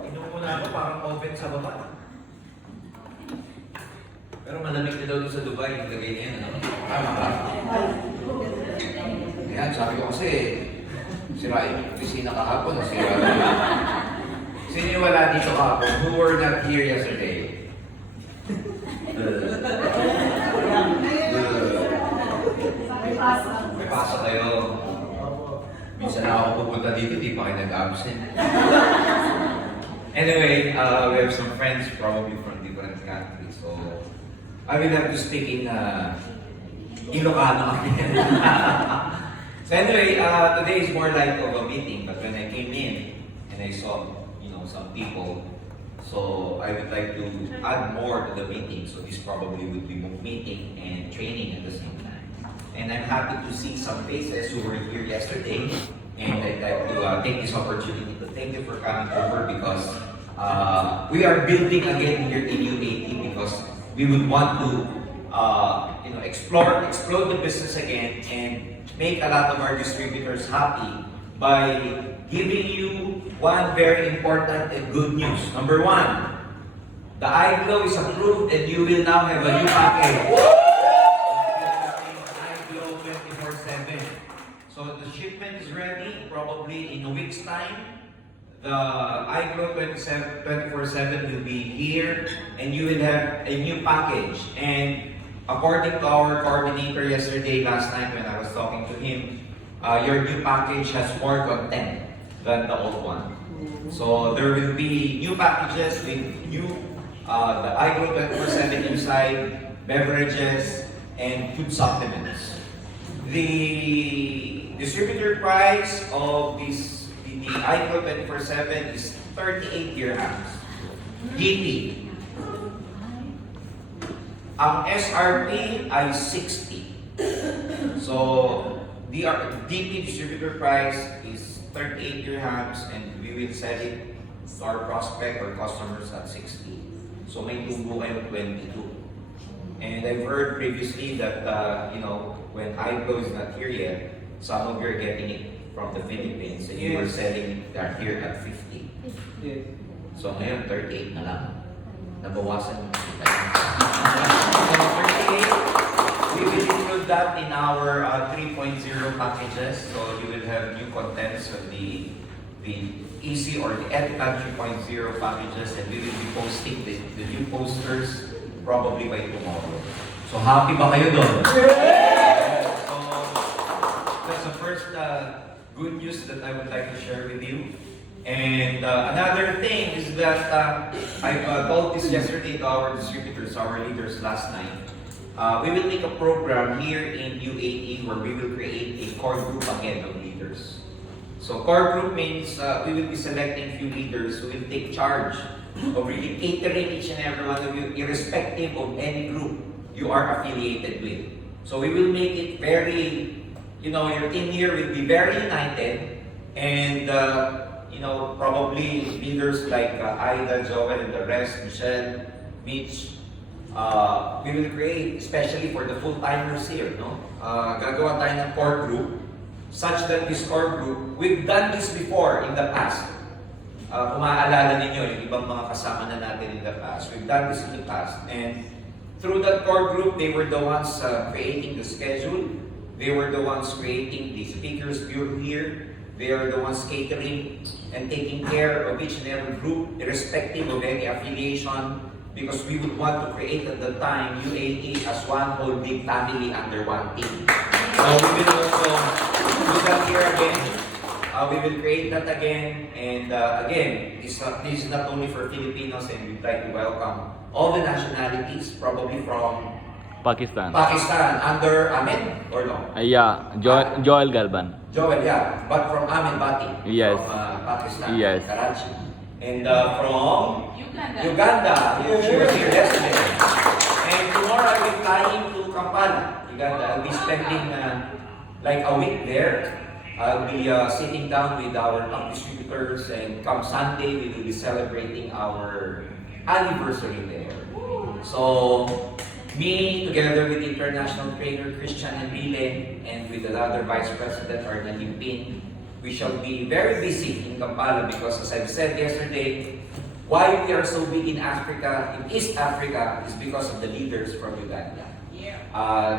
Inom muna ako, parang open sa baba. Pero malamig na daw doon sa Dubai, yung lagay niya yan, ano? Tama ba? Ayan, sabi ko kasi, sira yung opisina kahapon, sira. Sino yung wala dito kahapon? Who were not here yesterday? May pasa kayo. Minsan na ako pupunta dito, di pa kayo nag-absent. Anyway, we have some friends probably from different countries, so I will have to speak in Ilocano again. So anyway, today is more like of a meeting, but when I came in and I saw, some people, so I would like to add more to the meeting. So this probably would be meeting and training at the same time. And I'm happy to see some faces who were here yesterday, and I'd like to take this opportunity to thank you for coming over because we are building again here in UAE because we would want to explode the business again and make a lot of our distributors happy by giving you one very important and good news. Number one, the iGlow is approved and you will now have a new package. iGlow 24/7. So the shipment is ready, probably in a week's time. The iGlow 24/7 will be here and you will have a new package. And according to our coordinator yesterday, last night when I was talking to him, your new package has more content than the old one. So there will be new packages with new the iGlow 24/7 inside, beverages, and food supplements. The distributor price of the iGlow 24/7 is 38 dirhams. DP. Ang SRP ay 60. So the DP distributor price is 38 dirhams and we will sell it to our prospect or customers at 60. So may tubo kayo 22. And I've heard previously that when iGlow is not here yet, some of you are getting it from the Philippines and you are selling that here at 50. Yes. So ngayon 38 na lang. Nabawasan yung kita. So 38, we will include that in our 3.0 packages. So you will have new contents of the easy or the Ethical 3.0 packages, and we will be posting the new posters probably by tomorrow. So happy ba kayo doon? So that's the first good news that I would like to share with you. And another thing is that I told this yesterday to our distributors, our leaders last night. We will make a program here in UAE where we will create a core group again of leaders. So core group means we will be selecting few leaders who will take charge of really catering each and every one of you, irrespective of any group you are affiliated with. So we will make it very, your team here will be very united, and probably leaders like Aida, Joel, and the rest, Michelle, Mitch, we will create, especially for the full-timers here, gagawa tayo ng core group, such that this core group, we've done this before in the past. Kung maaalala ninyo, yung ibang mga kasama na natin in the past, we've done this in the past. And through that core group, they were the ones creating the schedule, they were the ones creating the speakers bureau here, they are the ones catering and taking care of each and every group, irrespective of any affiliation, because we would want to create at the time UAE as one whole big family under one team. So we will also do that here again. We will create that again, and again, this is not only for Filipinos, and we'd like to welcome all the nationalities, probably from Pakistan. Under Amin or no? Yeah, Joel Galban. Joel, yeah, but from Amin Bati. Yes. From Pakistan, Yes. Karachi. And from Uganda. She was here yesterday. And tomorrow I will fly to Kampala, Uganda. I'll be spending like a week there. I'll be sitting down with our top distributors, and come Sunday we will be celebrating our anniversary there. So me, together with international trainer Christian Enrile, and with the other vice president Arna Limpin, We shall be very busy in Kampala because, as I've said yesterday, why we are so big in Africa, in East Africa, is because of the leaders from Uganda.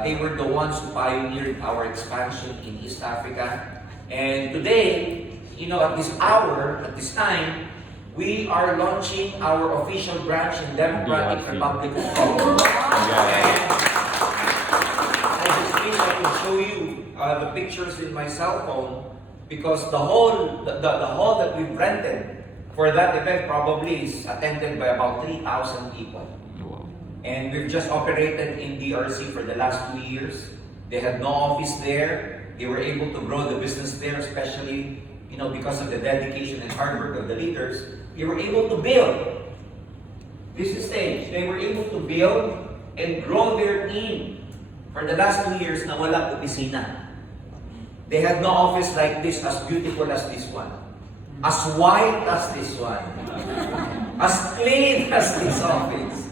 They were the ones who pioneered our expansion in East Africa. And today, at this hour, at this time, we are launching our official branch in Democratic DRC. Republic of Congo. And I just wish I could show you the pictures in my cell phone, because the hall that we've rented for that event probably is attended by about 3,000 people. Wow. And we've just operated in DRC for the last 2 years. They had no office there. They were able to grow the business there, especially because of the dedication and hard work of the leaders. They were able to build this stage. They were able to build and grow their team for the last 2 years na walang opisina. They had no office like this, as beautiful as this one, as white as this one, as clean as this office.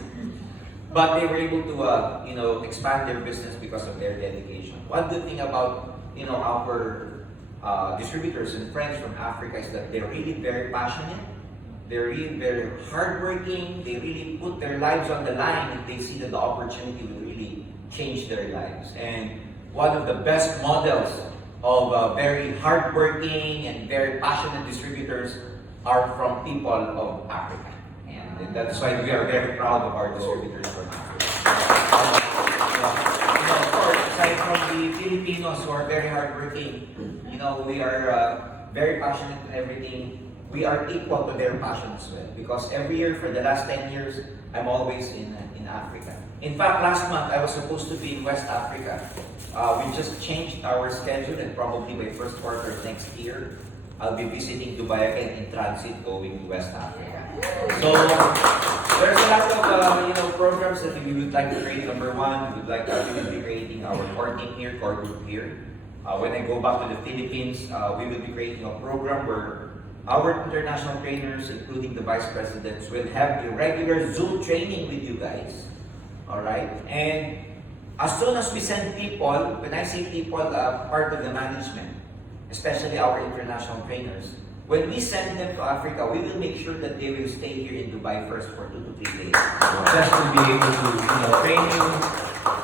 But they were able to, expand their business because of their dedication. One good thing about, our distributors and friends from Africa is that they're really very passionate. They're really very hardworking. They really put their lives on the line if they see that the opportunity will really change their lives. And one of the best models of very hardworking and very passionate distributors are from people of Africa. And that's why we are very proud of our distributors from Africa. Of course, aside from the Filipinos who are very hardworking, we are very passionate in everything. We are equal to their passion as well. Because every year for the last 10 years, I'm always in Africa. In fact, last month I was supposed to be in West Africa. We just changed our schedule, and probably by first quarter of next year, I'll be visiting Dubai again in transit going to West Africa. So there's a lot of programs that we would like to create. Number one, we will be creating our core team here, core group here. When I go back to the Philippines, we will be creating a program where our international trainers, including the vice presidents, will have a regular Zoom training with you guys. All right? And as soon as we send people, when I say people, part of the management, especially our international trainers, when we send them to Africa, we will make sure that they will stay here in Dubai first for 2 to 3 days. Just to be able to train you.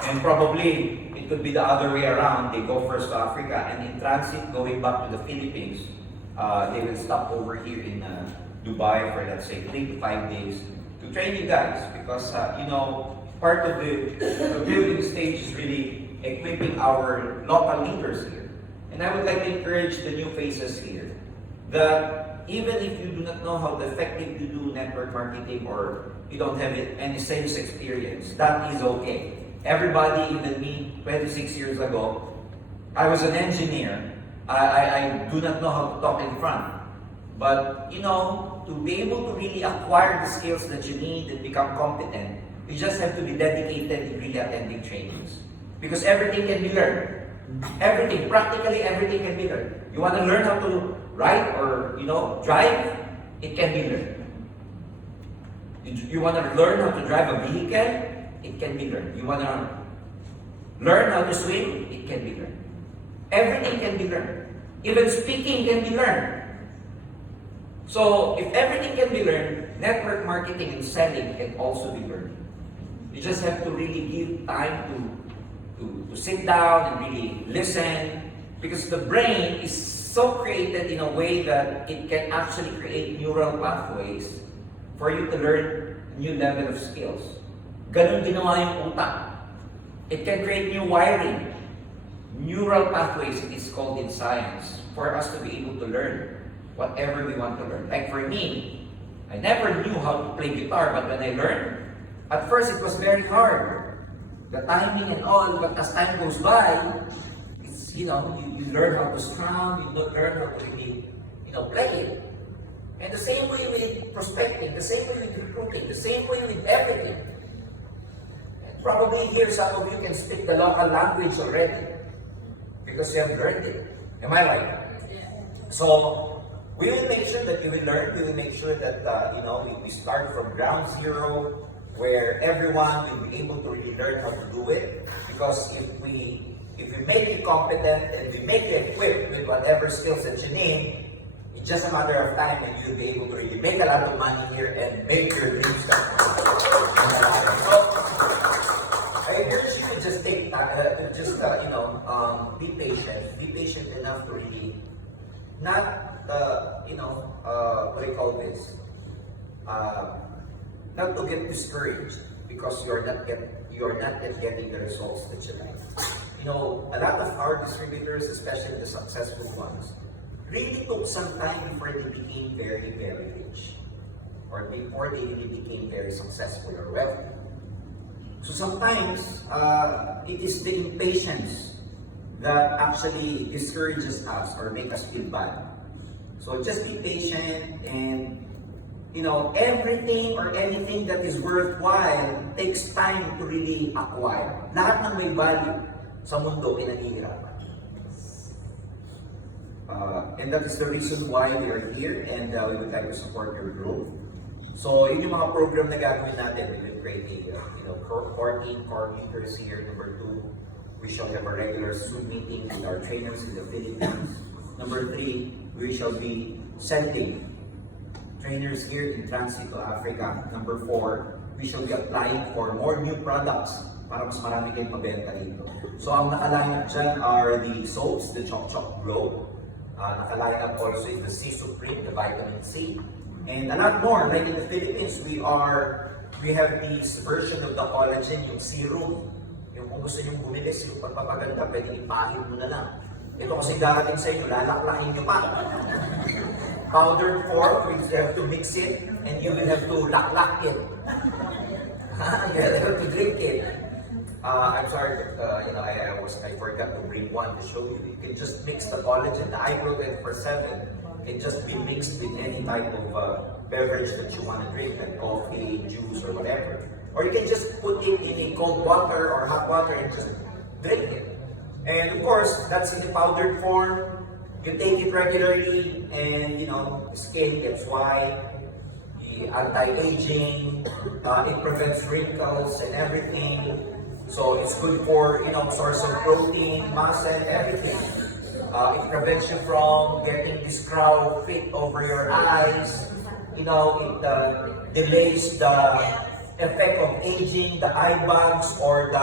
And probably it could be the other way around. They go first to Africa, and in transit, going back to the Philippines, they will stop over here in Dubai for, let's say, 3 to 5 days to train you guys. Because, part of the building stage is really equipping our local leaders here. And I would like to encourage the new faces here that even if you do not know how effectively to do network marketing, or you don't have any sales experience, that is okay. Everybody, even me, 26 years ago, I was an engineer. I do not know how to talk in front. But, to be able to really acquire the skills that you need and become competent, you just have to be dedicated in really attending trainings. Because everything can be learned. Everything, practically everything can be learned. You want to learn how to ride or, drive? It can be learned. You want to learn how to drive a vehicle? It can be learned. You want to learn how to swim? It can be learned. Everything can be learned. Even speaking can be learned. So, if everything can be learned, network marketing and selling can also be learned. You just have to really give time to sit down and really listen, because the brain is so created in a way that it can actually create neural pathways for you to learn a new level of skills. Ganun ginawa yung utak. It can create new wiring. Neural pathways, it is called in science, for us to be able to learn whatever we want to learn. Like for me, I never knew how to play guitar, but when I learned, at first it was very hard. The timing and all, but as time goes by, it's, you learn how to strum, you learn how to really, play it. And the same way with prospecting, the same way with recruiting, the same way with everything. And probably here some of you can speak the local language already, because you have learned it. Am I right? So, we will make sure that you will learn. We will make sure that, we start from ground zero, where everyone will be able to really learn how to do it. Because if we if we make you competent and we make you equipped with whatever skills that you need, it's just a matter of time and you'll be able to really make a lot of money here and make your dreams come true. So, I urge you to just take be patient. Be patient enough to really not, what do you call this? Not to get discouraged because you're not yet getting the results that you like. A lot of our distributors, especially the successful ones, really took some time before they became very, very rich, or before they really became very successful or wealthy. So sometimes it is the impatience that actually discourages us or make us feel bad. So just be patient, and everything or anything that is worthwhile takes time to really acquire. Lahat ng may value sa mundo pinahihirapan. And that is the reason why we are here, and we would like to support your growth. So, yun yung mga program na gagawin natin. We will create core team, core leaders here. Number 2, we shall have a regular Zoom meeting with our trainers in the Philippines. Number 3, we shall be sending trainers here in transit to Africa. Number 4, we shall be applying for more new products para mas marami kayong mabenta dito. So, ang nakaline up dyan are the soaps, the Choc Choc Glow. Nakaline up also is the C Supreme, the vitamin C. And a lot more. Like in the Philippines, we have this version of the collagen, yung serum. Yung kung gusto nyo bumili, yung pagpapaganda, pwede ipahid mo na lang. Ito kasi darating sa inyo, lalaklakin nyo pa. Powdered form, we have to mix it, and you will have to laklak it. You have to drink it. I'm sorry, I forgot to bring one to show you. You can just mix the collagen, the iGrow 24/7. It just be mixed with any type of beverage that you want to drink, like coffee, juice, or whatever. Or you can just put it in a cold water or hot water and just drink it. And of course, that's in the powdered form. You take it regularly, and skin gets white, the anti-aging, it prevents wrinkles and everything. So it's good for source of protein, muscle, everything. It prevents you from getting this crowd fit over your eyes. It delays the effect of aging, the eye bags, or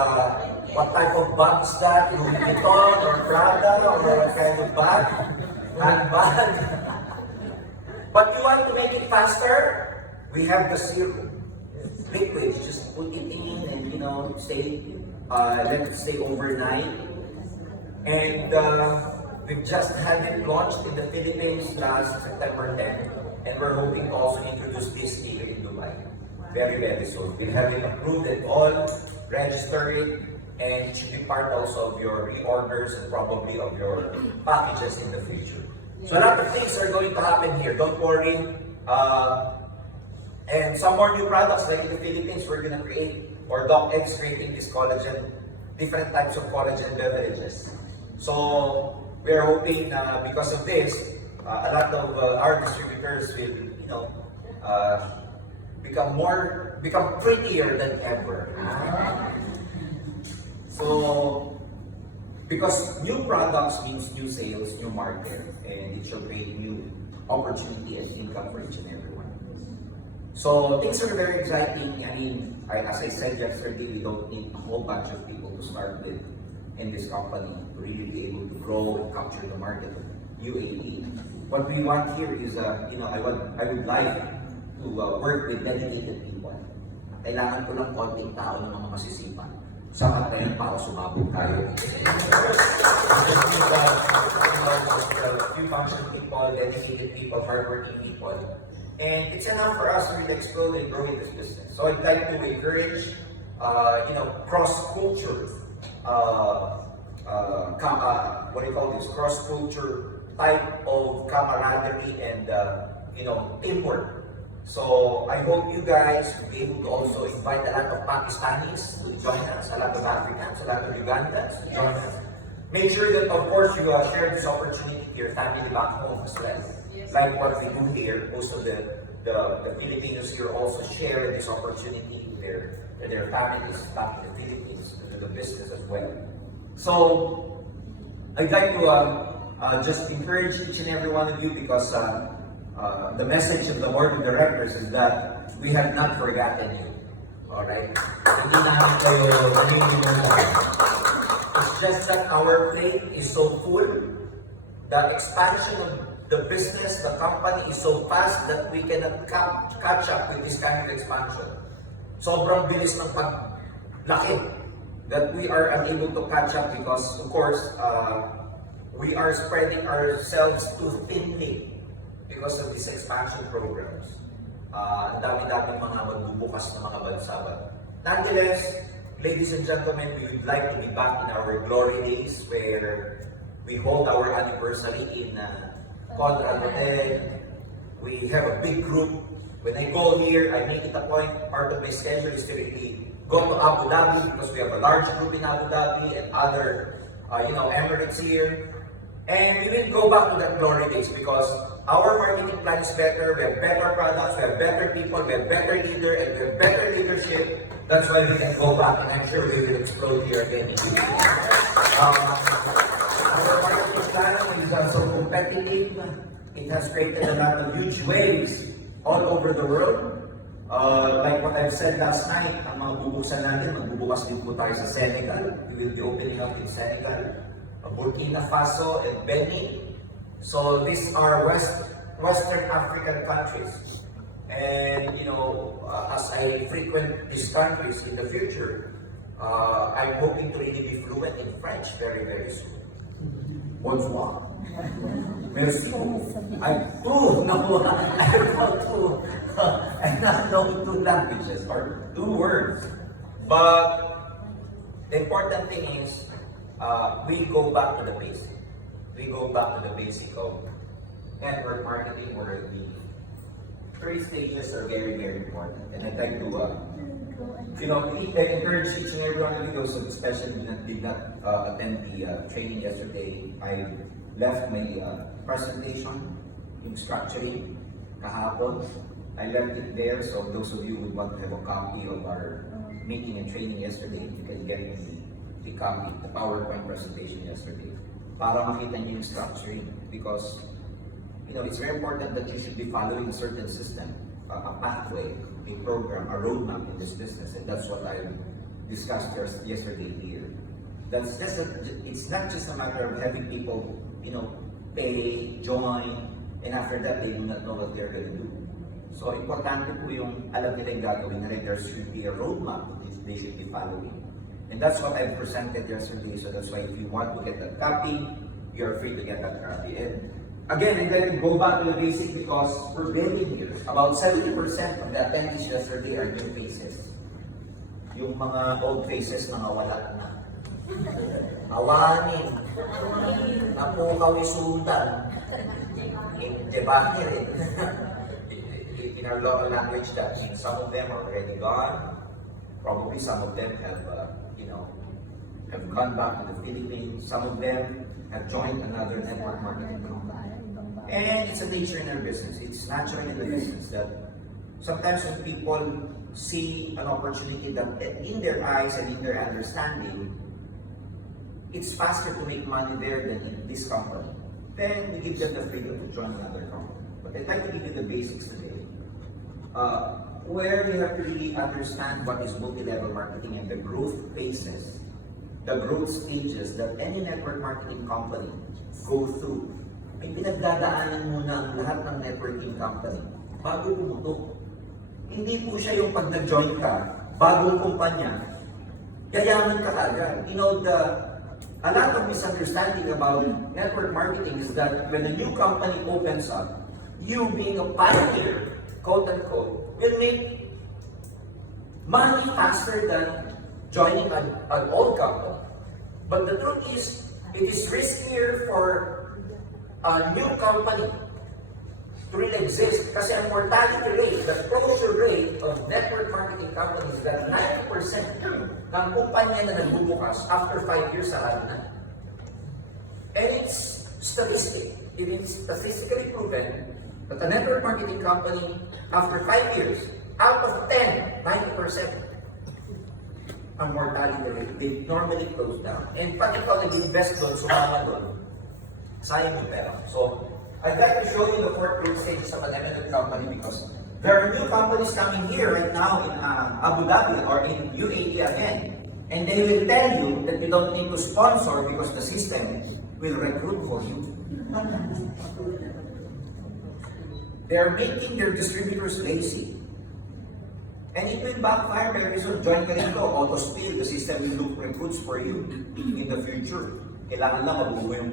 what type of bags that, Louis Vuitton or Prada, or what kind of bag, handbag. But you want to make it faster? We have the serum. Liquid, just put it in and let it stay overnight. And we've just had it launched in the Philippines last September 10, and we're hoping to also introduce this here in Dubai very, very soon. We'll have it approved and all, register it, and it should be part also of your reorders and probably of your packages in the future. So a lot of things are going to happen here, don't worry. And some more new products, like in the Philippines, we're going to create, or DocX creating this collagen, different types of collagen beverages. So we are hoping because of this, a lot of our distributors will, become prettier than ever. So, because new products means new sales, new market, and it shall create new opportunity and income for each and everyone. So things are very exciting. I mean, as I said yesterday, we don't need a whole bunch of people to start with in this company to really be able to grow and capture the market of UAE. What we want here is, I would like to work with dedicated people. Kailangan ko ng konting tao ng mga masisipan. Sapat na yun para sumabog tayo. Few functional people, dedicated people, hardworking people. And it's enough for us to really explode and grow in this business. So I'd like to encourage, cross-culture, cross-culture type of camaraderie and, teamwork. So I hope you guys will be able to also invite a lot of Pakistanis to join us, a lot of Africans, a lot of Ugandans to join us. Make sure that, of course, you share this opportunity to your family back home as well. Like what we do here, most of the Filipinos here also share this opportunity to their families back in the Philippines to do the business as well. So, I'd like to just encourage each and every one of you because the message of the board of directors is that we have not forgotten you. Alright? Hindi namin kayo naninimulan. It's just that our plate is so full. The expansion of the business, the company is so fast that we cannot catch up with this kind of expansion. Sobrang bilis ng paglaki that we are unable to catch up because, of course, we are spreading ourselves too thinly because of these expansion programs. Ang dami-daming mga magbubukas na mga bansaban. Nonetheless, ladies and gentlemen, we would like to be back in our glory days where we hold our anniversary in Conrad Hotel. We have a big group. When I go here, I make it a point, part of my schedule is to really go to Abu Dhabi because we have a large group in Abu Dhabi and other, Emirates here. And we will go back to that glory days because our marketing plan is better, we have better products, we have better people, we have better leader, and we have better leadership. That's why we can go back and I'm sure we will explode here again in the future. Our marketing plan is also competitive. It has created a lot of huge waves all over the world. Like what I've said last night, ang mga bubuksan natin, magbubukas din po tayo sa Senegal. We will be opening up in Senegal, Burkina Faso, and Benin. So these are Western African countries. And as I frequent these countries in the future, I'm hoping to really be fluent in French very, very soon. Bonsoir. Merci beaucoup. I not know two languages or 2 words. But the important thing is we go back to the basic. We go back to the basic of network marketing where the 3 stages are very, very important. And I'd like to encourage each and every one of you, those especially did not attend the training yesterday. I left my presentation in structuring kahapon. I left it there, so those of you who want to have a copy of our meeting and training yesterday, you can get the copy, the PowerPoint presentation yesterday, para makita niyo yung structuring. Because, it's very important that you should be following a certain system, a pathway, a program, a roadmap in this business, and that's what I discussed yesterday here. It's not just a matter of having people, pay, join, and after that they do not know what they're going to do. So, importante po yung alam nila yung gagawin nila. There should be a roadmap that they should be following. And that's what I presented yesterday. So that's why if you want to get that copy, you're free to get that copy. And again, I'm going to go back to the basic because we're building here. About 70% of the attendees yesterday are new faces. Yung mga old faces mga wala na. Awanin. Napukawisutan. Intibahin. In our local language, that means some of them are already gone. Probably some of them have gone back to the Philippines. Some of them have joined another network marketing company. And it's a nature in our business. It's natural in the business that sometimes when people see an opportunity that in their eyes and in their understanding, it's faster to make money there than in this company. Then we give them the freedom to join another company. But I'd like to give you the basics today. Where you have to really understand what is multi-level marketing and the growth phases, the growth stages that any network marketing company go through. May pinagdadaanan muna ang lahat ng networking company bago pumutok. Hindi po siya yung pag nag-join ka, bagong kumpanya, yayaman ka agad. A lot of misunderstanding about network marketing is that when a new company opens up, you being a pioneer, quote unquote, will make money faster than joining an old company. But the truth is, it is riskier for a new company to really exist kasi ang mortality rate, the closure rate of network marketing companies is that 90% ng kumpanya na nagbubukas after 5 years sa na. And it's statistic. It is statistically proven that a network marketing company, after 5 years, out of 10, 90%, ang mortality rate, they normally close down. And pag ikaw nag-invest doon, sumama doon, sayang yung pera. So, I'd like to show you the fourth growth stages of an M&A company because there are new companies coming here right now in Abu Dhabi or in UAE again. And they will tell you that you don't need to sponsor because the system will recruit for you. They are making their distributors lazy. And it will backfire very soon. Join ka rito, auto-spill, the system will look recruits for you in the future. Kailangan lang mabuo yung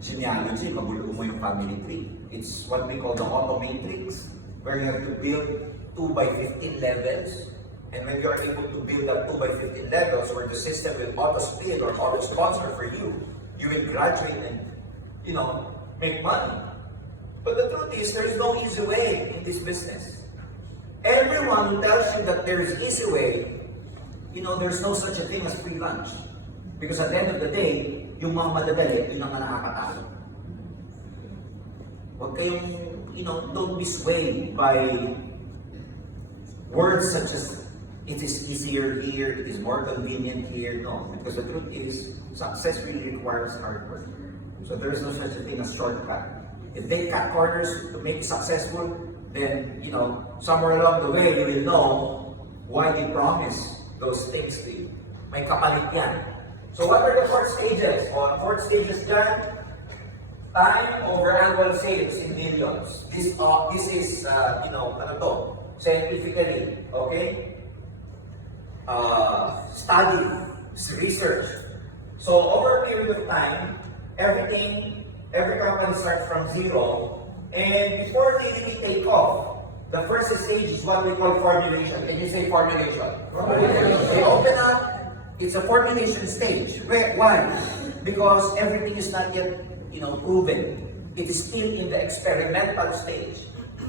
genealogy, mabuo mo yung family tree. It's what we call the auto matrix, where you have to build 2 by 15 levels. And when you are able to build up 2 by 15 levels, where the system will auto-spill or auto-sponsor for you, you will graduate and, make money. But the truth is, there is no easy way in this business. Everyone who tells you that there is easy way, there's no such a thing as free lunch. Because at the end of the day, yung mga madadali, yun ang nakakatalo. Huwag kayong, don't be swayed by words such as, it is easier here, it is more convenient here. No, because the truth is, success really requires hard work. So there is no such a thing as shortcut. If they cut corners to make you successful, then, somewhere along the way, you will know why they promise those things to you. May kapalit yan. So what are the 4 stages? The 4 stages dyan, time over annual sales in millions. This is, scientifically, okay? Study, research. So over a period of time, every company starts from zero, and before they really take off, the first stage is what we call formulation. Can you say formulation? They open up, it's a formulation stage. Why? Because everything is not yet, proven. It is still in the experimental stage.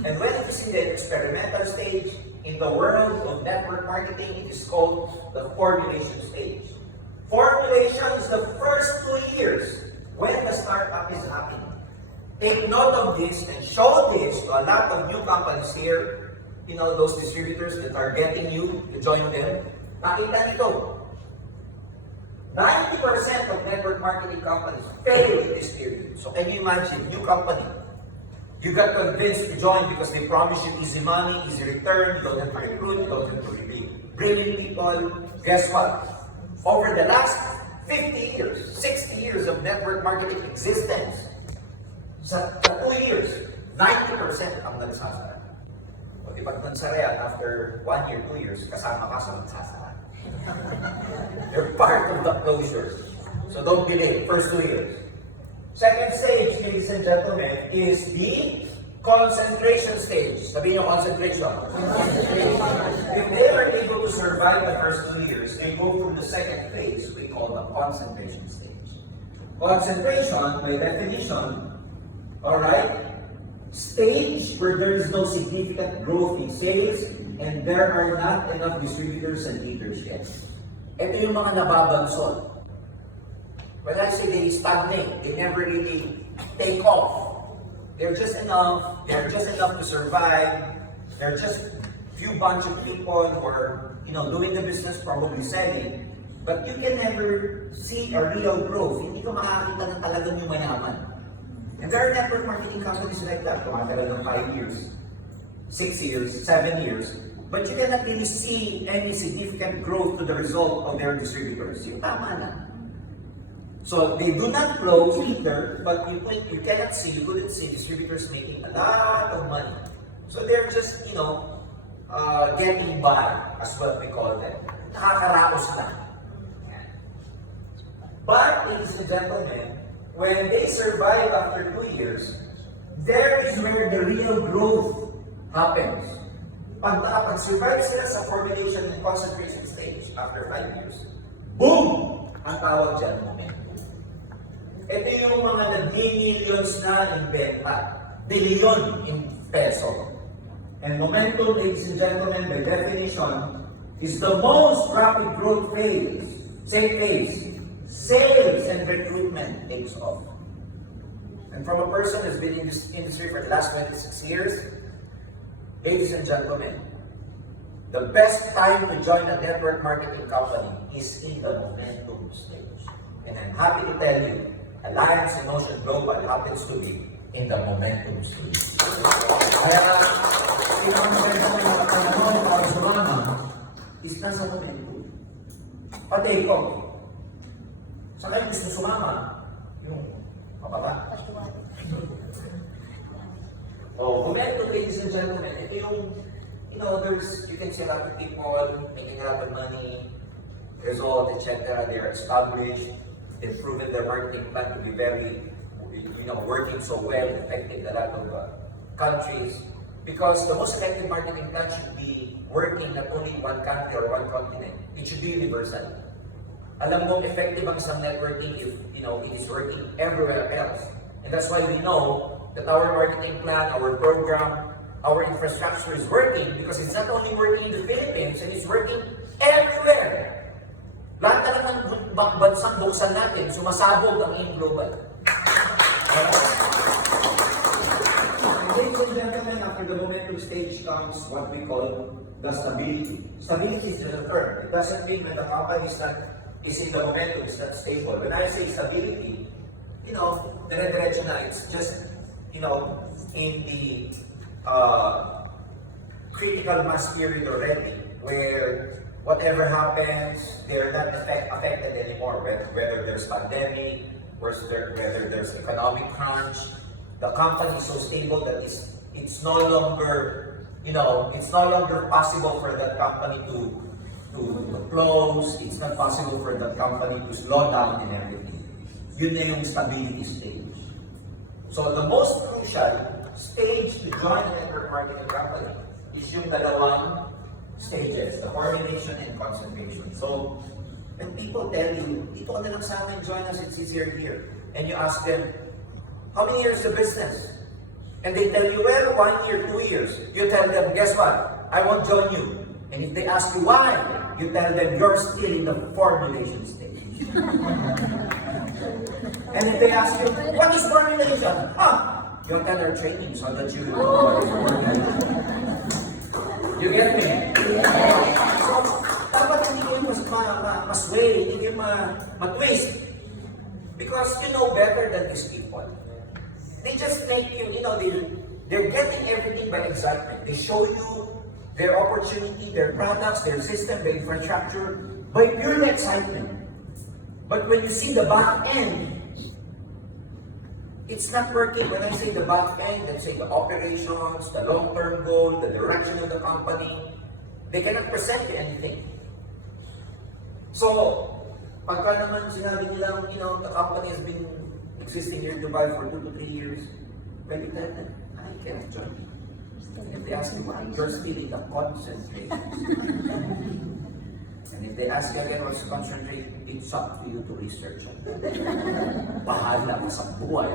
And when it is in the experimental stage, in the world of network marketing, it is called the formulation stage. Formulation is the first 2 years when the startup is happening. Take note of this and show this to a lot of new companies here, those distributors that are getting you to join them. Makita nito, 90% of network marketing companies fail in this period. So can you imagine, new company, you got convinced to join because they promise you easy money, easy return, you don't have to recruit, you don't have to really bring in people. Guess what? Over the last 50 years, 60 years of network marketing existence, sa 2 years, 90% ang nagsasara. O di pag nagsara yan, after 1 year, 2 years, kasama ka sa nagsasara. They're part of the closures. So don't believe, first 2 years. Second stage, ladies and gentlemen, is the concentration stage. Sabihin nyo concentration. If they are able to survive the first 2 years, they go through the second phase we call the concentration stage. Concentration, by definition, alright, stage where there is no significant growth in sales and there are not enough distributors and leaders yet. Ito yung mga nababansot. When I say they stagnate, they never really take off. They're just enough to survive. They're just few bunch of people who are, doing the business, probably selling. But you can never see a real growth. Hindi ko makakita na talagang yung mayaman. And there are network marketing companies like that, tumatagal ng 5 years, 6 years, 7 years. But you cannot really see any significant growth to the result of their distributors. Yung tama na. So they do not close either, but you couldn't see distributors making a lot of money. So they're just, getting by, as what we call them. Nakakaraos na. But, ladies and gentlemen, when they survive after 2 years, there is where the real growth happens. Pag nakapag-survive sila sa formulation and concentration stage after 5 years, boom! Ang tawag dyan, momentum. Ito yung mga nag-millions na in benta, billion in peso. And momentum, ladies and gentlemen, by definition, is the most rapid growth phase. Same phase. Sales and recruitment takes off. And from a person who's been in this industry for the last 26 years, ladies and gentlemen, The best time to join a network marketing company is in the momentum stage. And I'm happy to tell you, Alliance in Motion Global happens to be in the momentum stage. Kaya, pinakamasaya sa mga panahon para sumama is nasa momentum. Pati ikaw, sa kayo gusto sumama, yung mababa. Oh, momentum, ladies and gentlemen, ito yung, you can see a lot of people making a lot of money, result, etc. They are established, they've proven their marketing plan to be very, working so well, affecting a lot of countries. Because the most effective marketing plan should be working not only in one country or one continent. It should be universal. Alam mo, effective ang isang networking if, it is working everywhere else. And that's why we know that our marketing plan, our program, our infrastructure is working because it's not only working in the Philippines, and it's working everywhere. Lahat na ng bansang buksan natin, sumasabog ang in global. Ladies and gentlemen, after the momentum stage comes what we call the stability. Stability is the term. It doesn't mean when the company is in the momentum, it's not stable. When I say stability, dire-diretso na, it's just, in the critical mass period already, where whatever happens, they're not affected anymore. Whether there's pandemic, whether there's economic crunch, the company is so stable that it's no longer, it's no longer possible for that company to close. It's not possible for that company to slow down and everything. Yun na yung stability stage. So the most crucial stage to join a network marketing company is yung dalawang stages, the coordination and concentration. So when people tell you, ito ka na lang sa akin, join us, it's easier here. And you ask them, how many years the business? And they tell you, well, 1 year, 2 years. You tell them, guess what? I won't join you. And if they ask you why, you tell them you're still in the formulation stage. And if they ask you, what is formulation? You'll tell her training so that you know what is formulation. You get me? So, dapat hindi kayo mas-way, hindi kayo ma-twist. Because you know better than these people. They just make you, they're getting everything by excitement. They show you their opportunity, their products, their system, their infrastructure by pure excitement. But when you see the back end, it's not working. When I say the back end, let's say the operations, the long-term goal, the direction of the company, they cannot present you anything. So, pagka naman sinabi nilang, the company has been existing here in Dubai for 2 to 3 years, well, you tell them, I cannot join you. And if they ask you why, you're still in the concentration. And if they ask you again what's concentrate, it's up to you to research it. Bahala ka sa buhay.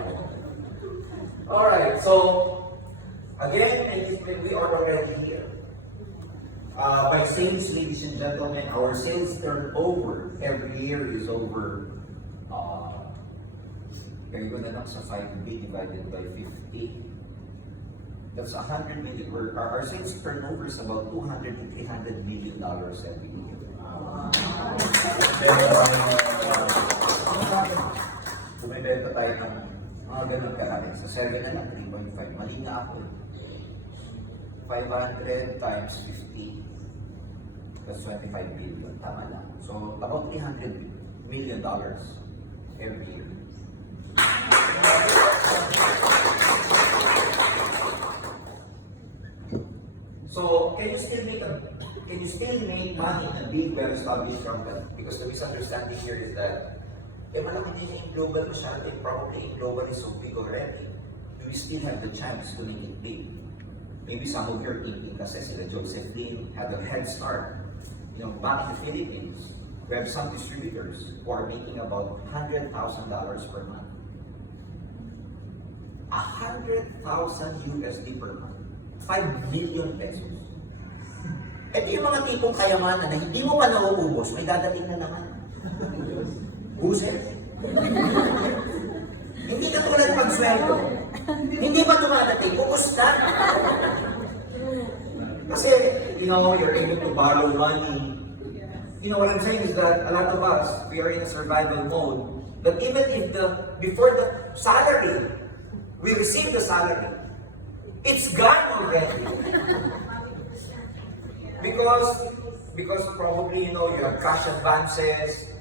Alright, so, again, we are already here. By sales, ladies and gentlemen, our sales turnover every year is over, kaya ko na lang sa 5B divided by 50. That's 100 million. Our sales turnover is about $200 to $300 million every year. Bumibenta tayo ng mga ganun karami. Sa 7 na lang, 3.5. Mali na ako. 500 times 50, that's 25 billion. Tama lang. So, about $300 million every year. So, can you still make money in a big, well-established company? Because the misunderstanding here is that, malaki din yung global masyado, probably global is so big already. Do we still have the chance to make it big? Maybe some of you are thinking, kasi sila Joseph Lim had a head start. Back in the Philippines, we have some distributors who are making about $100,000 per month. $100,000 USD per month. 5 million pesos. Ito yung mga tipong kayamanan na hindi mo pa nauubos, may dadating na naman. Buset. Hindi ka tulad pag-sweldo. Hindi pa dumadating, ubos ka. Kasi, you're able to borrow money. What I'm saying is that a lot of us, we are in a survival mode. That even if before the salary, we receive the salary, it's gone already. Because probably, you have cash advances,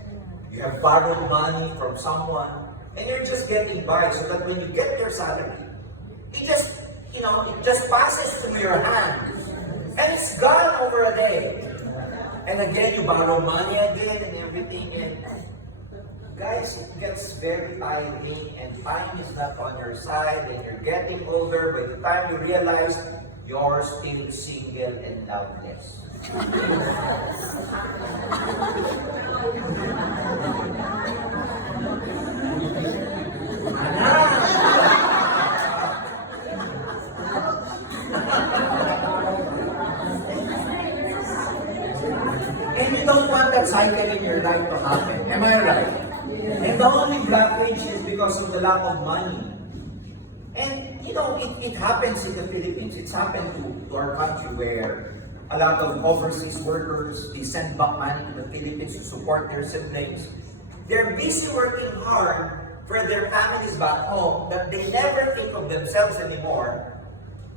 you have borrowed money from someone, and you're just getting by so that when you get your salary, it just passes through your hand. And it's gone over a day. And again, you borrow money again and everything. And guys, it gets very tiring and time is not on your side and you're getting older. By the time you realize, you're still single and loveless. And you don't want that cycle in your life to happen. Am I right? And the only blockage is because of the lack of money. And it happens in the Philippines. It's happened to our country where a lot of overseas workers, they send back money to the Philippines to support their siblings. They're busy working hard for their families back home that they never think of themselves anymore.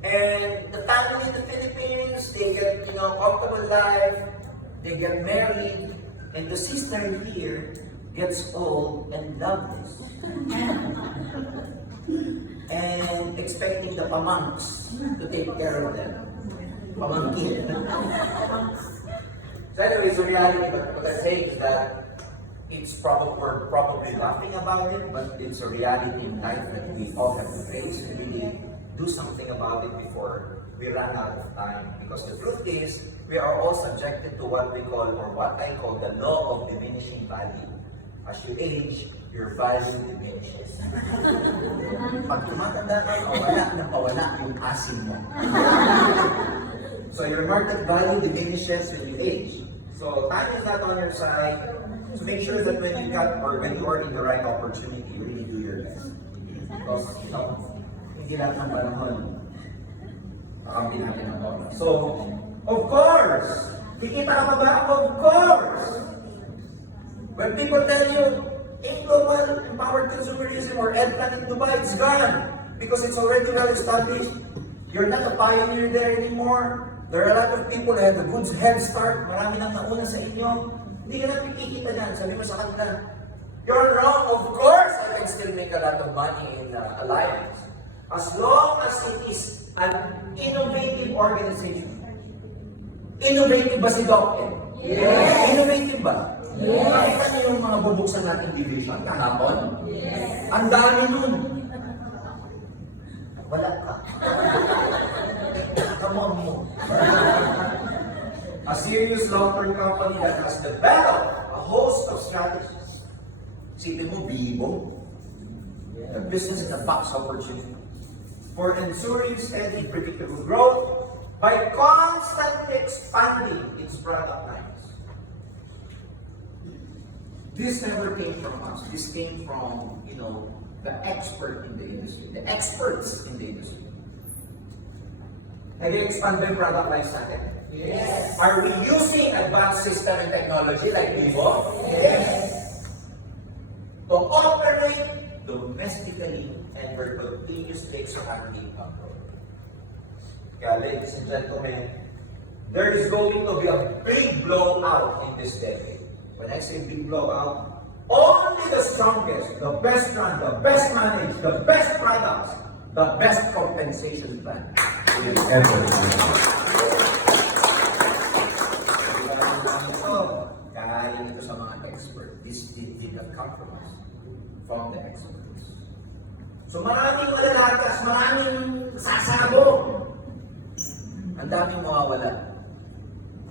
And the family in the Philippines, they get, comfortable life, they get married, and the sister here gets old and loveless. And expecting the pamangs to take care of them. Pamangkin. So anyway, the reality, but what I'm saying is that we're probably laughing about it, but it's a reality in life that we all have to face and really do something about it before we run out of time. Because the truth is, we are all subjected to what we call, or what I call, the law of diminishing value. As you age, your value diminishes. Pag tumatanda ka, nawala yung asim mo. So your market value diminishes when you age. So time is not on your side. So make sure that when you are in the right opportunity, you really do your best. Because, hindi lahat ng panahon, makampi natin ang oras. So, of course, kikita ka ba? Of course! When people tell you, global empowered consumerism or EdPlan in Dubai, it's gone. Because it's already well established. You're not a pioneer there anymore. There are a lot of people that have a good head start. Marami nang nauna sa inyo. Hindi ka na pikikita dyan. Sabi mo sa kanila, you're wrong. Of course, I can still make a lot of money in Alliance. As long as it is an innovative organization. Innovative ba si Doc Ed? Yes. Innovative ba? Yes. Nakita niyo yung mga bubuksan nating division kahapon? Yes. Ang dami nun. Wala ka. Come on mo. A serious long-term company that has developed a host of strategies. Isipin mo, Bibo. The business in a box opportunity. For ensuring steady, predictable growth by constantly expanding its product lines. This never came from us. This came from, the expert in the industry, the experts in the industry. Have you expanded product lines natin? Yes. Are we using advanced system and technology like Vivo? Yes. To operate domestically and we're continuously expanding abroad. Kaya ladies and gentlemen, there is going to be a big blowout in this decade. When I say big blowout, only the strongest, the best run, the best managed, the best products, the best compensation plan. Kaya ito sa mga expert. This did not come from us, from the experts. So maraming malalakas, maraming sasabog. Ang daming mawawala.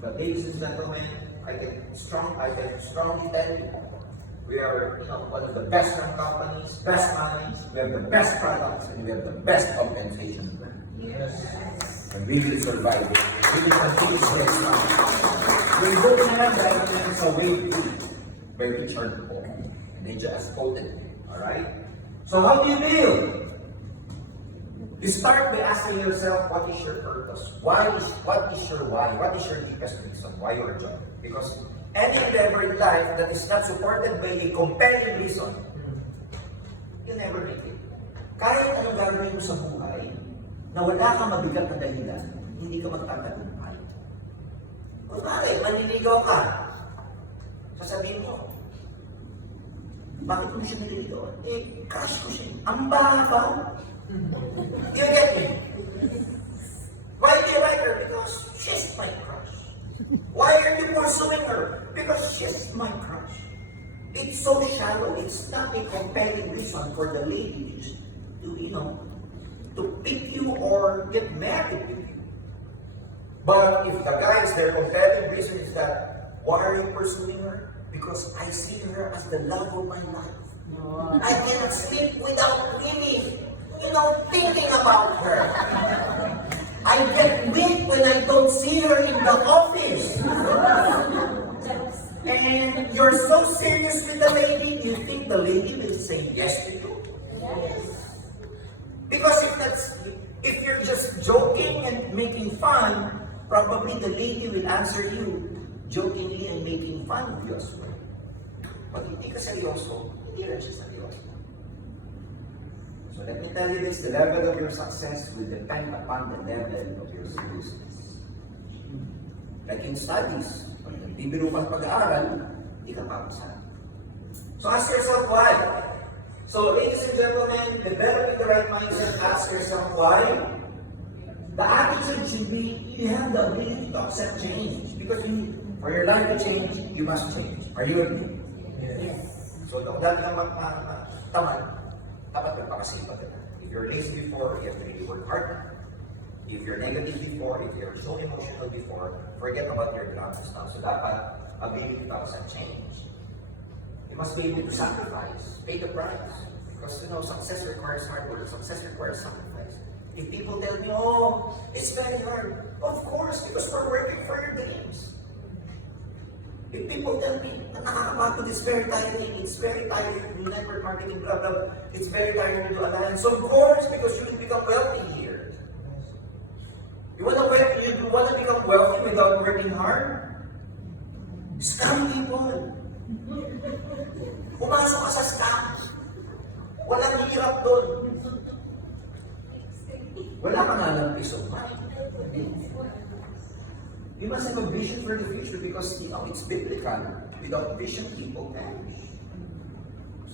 But ladies and gentlemen, I can strongly tell you, we are one of the best run companies, best managed, we have the best products, and we have the best compensation plan. Yes. And we will survive it. We will continue to expand. We go na lang dahil sa wave 2 by Richard Paul. And they just quoted it. Alright? So how do you feel? You start by asking yourself, what is your purpose? What is your why? What is your deepest reason why you're job? Because any endeavor in life that is not supported by a compelling reason, you never make it. Kahit anong gagawin mo sa buhay, na wala kang mabigat na dahilan, hindi ka magtatagumpay. Kung bakit, manliligaw ka, sasabihin mo, bakit mo siya naliligawan? Eh, crush ko siya. Ang banga pa. You get me? Why do you like her? Because she's my crush. Why are you pursuing her? Because she's my crush. It's so shallow. It's not a compelling reason for the lady to, to pick you or get married with you. But if the guy is their compelling reason is that, why are you pursuing her? Because I see her as the love of my life. I cannot sleep without really, thinking about her. I get weak when I don't see her in the office. And you're so serious with the lady, you think the lady will say yes to you? Because if you're just joking and making fun, probably the lady will answer you jokingly and making fun of you as well. Pag hindi ka seryoso, hindi rin siya seryoso. So let me tell you this, the level of your success will depend upon the level of your seriousness. Like in studies, pag nagbibiro ka pag-aaral, hindi ka papasa. So ask yourself why. So ladies and gentlemen, developing the right mindset, ask yourself why. The attitude should be, you have the ability to accept change. Because for your life to change, you must change. Are you agree? Yes. So dahil ka tamad, dapat magpakasipat ka. If you're lazy before, you have to really work hard. If you're negative before, if you're so emotional before, forget about your dramas now. So dapat ability to accept change. You must be able to sacrifice, pay the price. Because success requires hard work, success requires sacrifice. If people tell me, oh, it's very hard, of course, because we're working for your dreams. If people tell me, nakakapagod, it's very tiring, network marketing, blah, blah, blah, it's very tiring to do alliance. So of course, because you will become wealthy here. You want to become wealthy without working hard? Scam people. Pumasok ka sa scam. Walang hirap doon. Wala ka nga lang peace of mind. You must have a vision for the future because it's biblical. Without vision, people perish.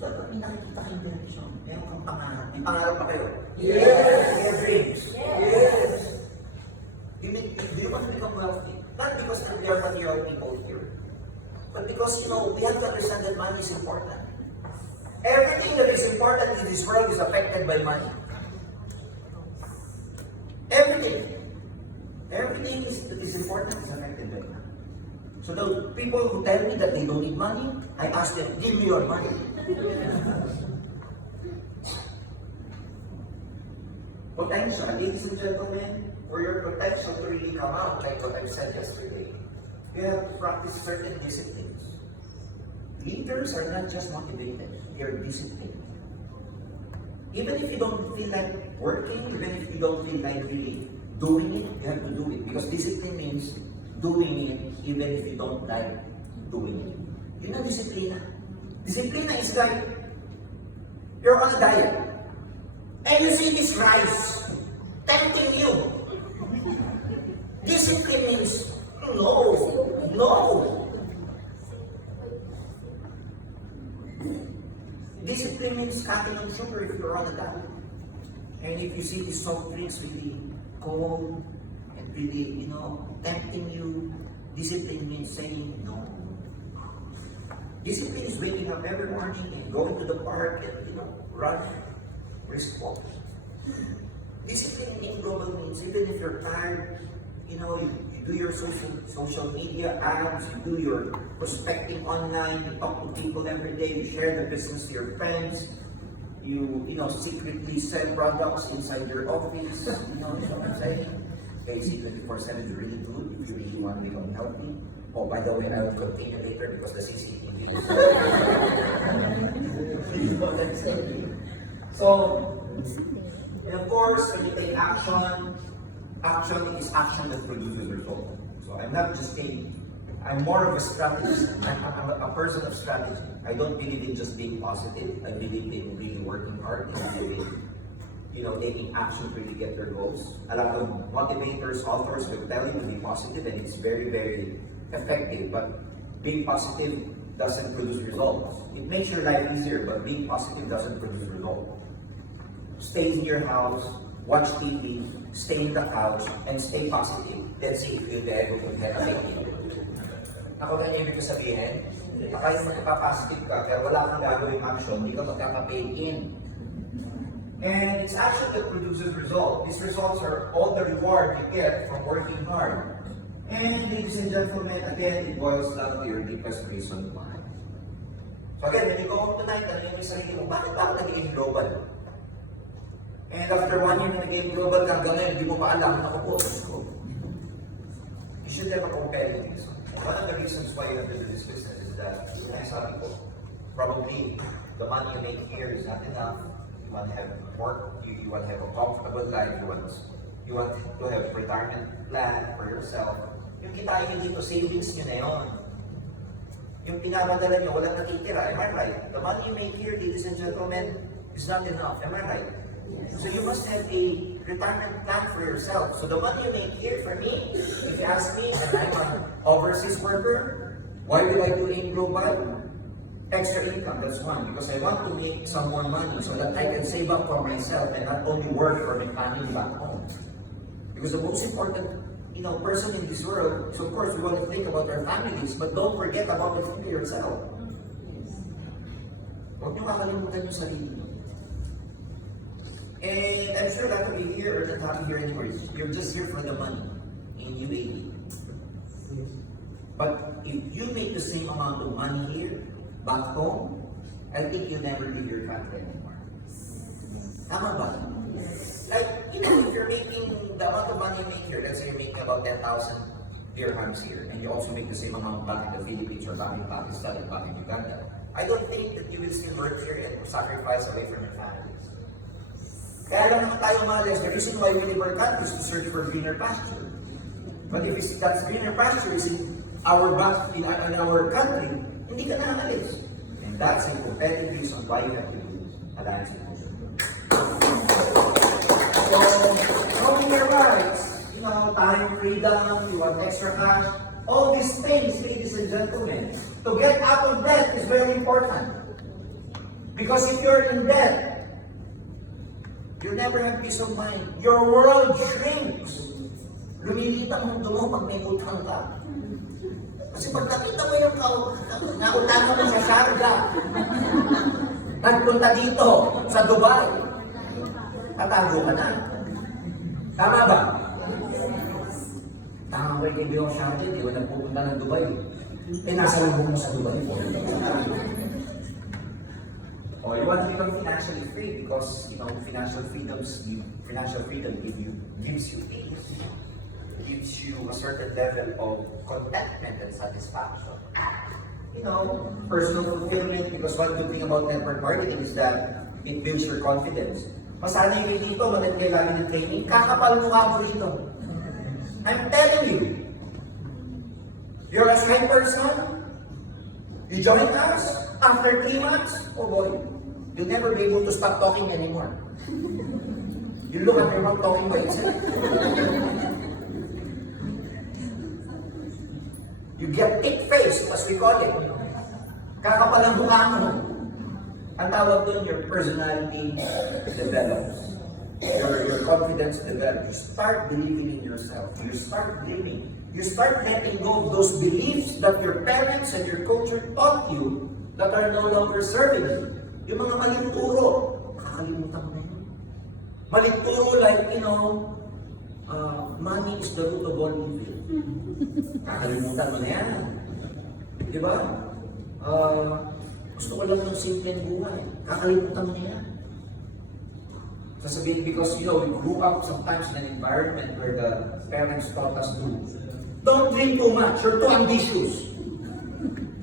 So, may nakikita kayong direction. Meron kang pangarap. May pangarap pa kayo? Yes! You have dreams? Yes! Do you want to become wealthy? Not because we are material people here. But because, we have to understand that money is important. Everything that is important in this world is affected by money. Everything that is important is affected by money. So the people who tell me that they don't need money, I ask them, give me your money. Potential, ladies and gentlemen, for your potential to really come out, like what I said yesterday, you have to practice certain disciplines. Leaders are not just motivated, they are disciplined. Even if you don't feel like working, even if you don't feel like really doing it, you have to do it. Because discipline means doing it even if you don't like doing it. Yun ang disiplina. Disciplina is like, you're on a diet. And you see this rice tempting you. Discipline means, no. Discipline means cutting on sugar if you're on a diet. And if you see these soft drinks really cold and really, tempting you, discipline means saying no. Discipline is waking up every morning and going to the park and, run, brisk walk. Discipline in global means even if you're tired, you do your social media ads, you do your prospecting online, you talk to people every day, you share the business to your friends, you secretly sell products inside your office, you know what I'm saying? AC 24/7 is really good if you really want to become healthy. Oh, by the way, I will continue later because the CCTV is So, And of course, when you take action, action is action that produces result. So I'm not just I'm more of a strategist. I'm a person of strategy. I don't believe in just being positive. I believe in really working hard and really, taking action to really get their goals. A lot of motivators, authors will tell you to be positive, and it's very, very effective. But being positive doesn't produce results. It makes your life easier, but being positive doesn't produce results. Stay in your house, watch TV, stay in the couch, and stay positive. Let's see if you'll be able to get a Ako na ibig ko sabihin, kahit magpapositive ka, kaya wala kang gagawing action, hindi ka magkaka-paid in. And it's action that produces results. These results are all the reward you get from working hard. And ladies and gentlemen, again, it boils down to your deepest reason why. So again, when you go home tonight, tanongin mo yung sarili mo, bakit ba ako naging global? And after 1 year na naging global, hanggang ngayon, hindi mo pa alam na ako po. You should have a compelling reason. One of the reasons why you have to do this business is that, probably the money you make here is not enough. You want to have work, you want to have a comfortable life, you want to have a retirement plan for yourself. Yung kita nyo dito, savings nyo na yun. Yung pinapadala nyo, walang natitira, am I right? The money you make here, ladies and gentlemen, is not enough, am I right? So you must have a retirement plan for yourself. So the money you make here, for me, if you ask me, and I'm an overseas worker, why did I do in global? Extra income, that's one. Because I want to make some more money so that I can save up for myself and not only work for my family back home. Because the most important, person in this world is, of course, we want to think about our families, but don't forget about the family yourself. Huwag niyo kakalimutan yung sarili niyo. And I'm sure that will be here or not happy here anymore. You're just here for the money in UAE. But if you make the same amount of money here, back home, I think you'll never leave your country anymore. Tama ba? Like, if you're making the amount of money you make here, let's say you're making about 10,000 dirhams here, and you also make the same amount back in the Philippines or back in Pakistan or back in Uganda, I don't think that you will still work here and sacrifice away from your families. Kaya lang naman tayo malas, the reason why we leave our country is to search for greener pasture. But if that greener pasture is in our country, hindi ka na alis. And that's a competitive reason why you have to do alliance with Muslim. So, knowing your rights, time, freedom, you want extra cash, all these things, ladies and gentlemen, to get out of debt is very important. Because if you're in debt, you never have peace of mind. Your world shrinks. Lumiliit ang mundo mo pag may utang ka. Kasi pag nakita mo yung nautangan mo sa Sharjah, nagpunta dito sa Dubai, tatago ka na. Tama ba? Tama ko yung kaibigan ko Sharjah, di ba nagpupunta ng Dubai? Nasa lang mo sa Dubai po. Or you want to become financially free because financial freedom gives you peace, gives you a certain level of contentment and satisfaction. Personal fulfillment, because one good thing about network marketing is that it builds your confidence. Masanay kayo dito, maganda kayo lagi ng training, kakapal mo ako dito. I'm telling you, you're a shy person, you join us, after 3 months, oh boy, you'll never be able to stop talking anymore. You look at your mouth talking by itself. You get thick-faced, as we call it. Kakapalang mukha mo. Ang tawag doon, your personality develops. Your confidence develops. You start believing in yourself. You start dreaming. You start letting go of those beliefs that your parents and your culture taught you that are no longer serving you. Yung mga maling turo, kakalimutan mo na yun. Maling turo like, money is the root of all evil. Kakalimutan mo na yan. Diba? Gusto ko lang ng simpleng buhay. Kakalimutan mo na yan. Sasabihin, because, we grew up sometimes in an environment where the parents taught us to don't dream too much, you're too ambitious.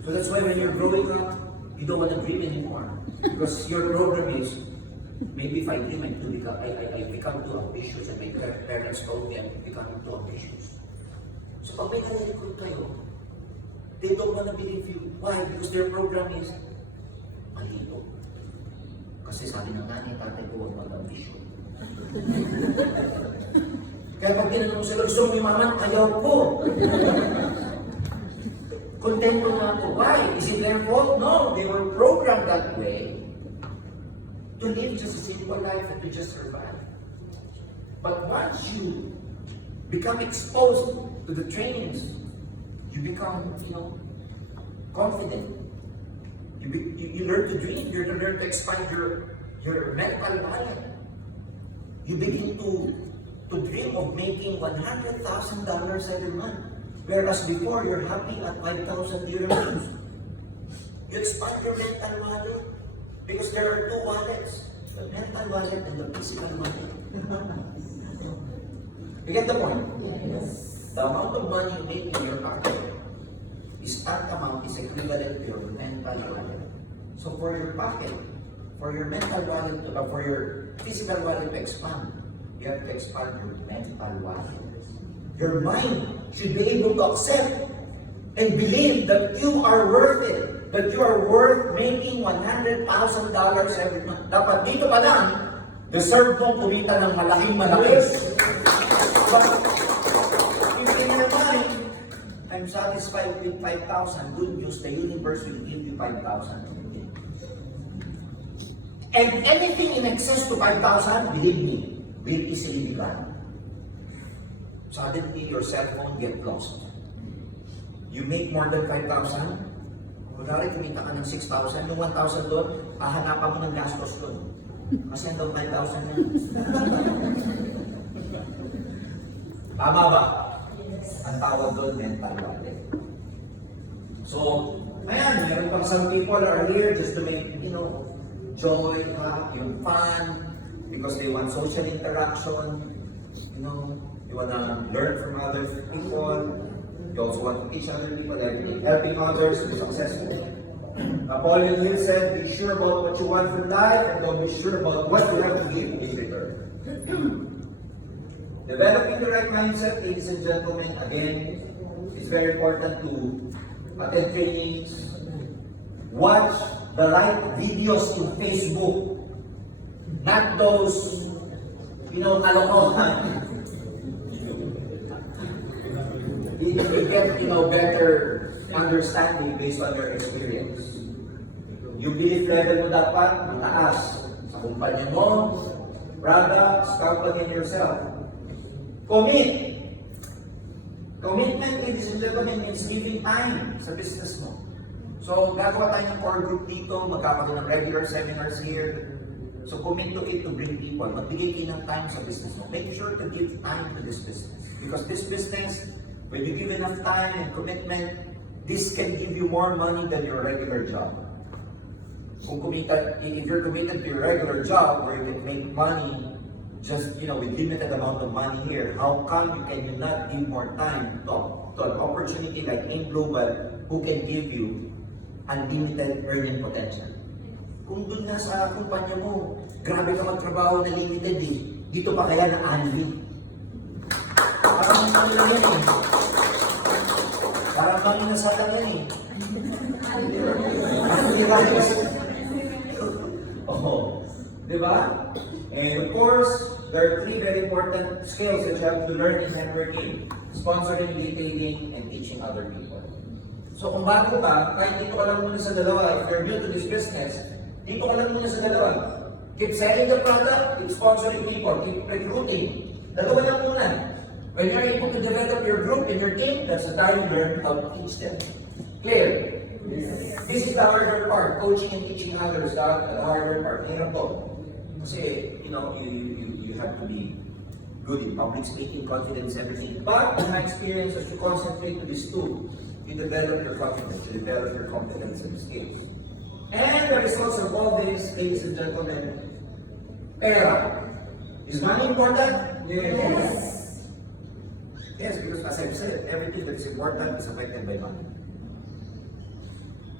So that's why when you're growing up, you don't want to dream anymore. Because your program is, Maybe if I dream and I become too ambitious and my parents told me I'm becoming too ambitious. So pag may nalilipod kayo, they don't wanna believe you. Why? Because their program is malito. Kasi sabi ng nanay, tatay ko, huwag mag-ambisyon. Kaya pag tinanong sila, gusto mo yumaman, ayaw ko. Contento na ako. Why? Is it their fault? No, they were programmed that way to live just a simple life and to just survive. But once you become exposed to the trainings, you become, confident. You learn to dream. You learn to expand your mental mind. You begin to dream of making $100,000 every month. Whereas before, you're happy at 5,000 dirhams. You expand your mental wallet because there are two wallets, the mental wallet and the physical wallet. You get the point? Yes. The amount of money you make in your pocket is tantamount, is equivalent to your mental wallet. So for your pocket, for your mental wallet, for your physical wallet to expand, you have to expand your mental wallet. Your mind should be able to accept and believe that you are worth it, that you are worth making $100,000 every month. Dapat dito pa lang, deserve mong kumita ng malaking malaki. But if in your mind, I'm satisfied with 5,000, good news, the universe will give you 5,000. And anything in excess to 5,000, believe me, will easily be gone. Suddenly, your cell phone get lost. You make more than 5,000, kunwari kumita ka ng 6,000, yung 1,000 doon, hahanapan mo ng gastos doon. Kasi hanggang 5,000 yan. Tama ba? Ang tawag doon, mental wallet. So, ayan, meron pang some people are here just to make, joy, yung fun, because they want social interaction, you want to learn from other people, you also want to teach other people, helping others to be successful. Napoleon Hill said, be sure about what you want from life and don't be sure about what you have to give in return. Developing the right mindset, ladies and gentlemen, again, is very important to attend trainings, watch the right videos in Facebook, not those, kalokohan. You get, better understanding based on your experience. Yung belief level mo dapat mataas sa kumpanya mo, products, company, and yourself. Commit. Commitment, ladies and gentlemen, means giving time sa business mo. So, gagawa tayo ng core group dito, magkakaroon ng regular seminars here. So, commit to it to bring people. Magbigay kayo ng time sa business mo. Make sure to give time to this business. Because this business, when you give enough time and commitment, this can give you more money than your regular job. If you're committed to your regular job where you can make money just, with limited amount of money here, how come you cannot give more time to an opportunity like In Global who can give you unlimited earning potential? Kung dun nga sa kumpanya mo, grabe ka magtrabaho na limited dito pa kaya na annually. Parang ano lang yan eh. Parang kami nasala yan eh. Diba? And of course, there are three very important skills that you have to learn in networking: sponsoring, detailing, and teaching other people. So kung bago ka, kahit dito ka lang muna sa dalawa, if you're new to this business, dito ka lang muna sa dalawa. Keep selling the product, keep sponsoring people, keep recruiting. Dalawa lang muna. When you're able to develop your group and your team, that's the time you learn how to teach them. Clear? Yes. This is the harder part, coaching and teaching others, the harder part. Hirap to. Kasi, you have to be good in public speaking, confidence, everything. But in my experience, as you concentrate to these two, you develop your confidence, you develop your competence and skills. And the results of all this, ladies and gentlemen, pera. Is money important? Yes. Yes, because as I've said, everything that is important is affected by money.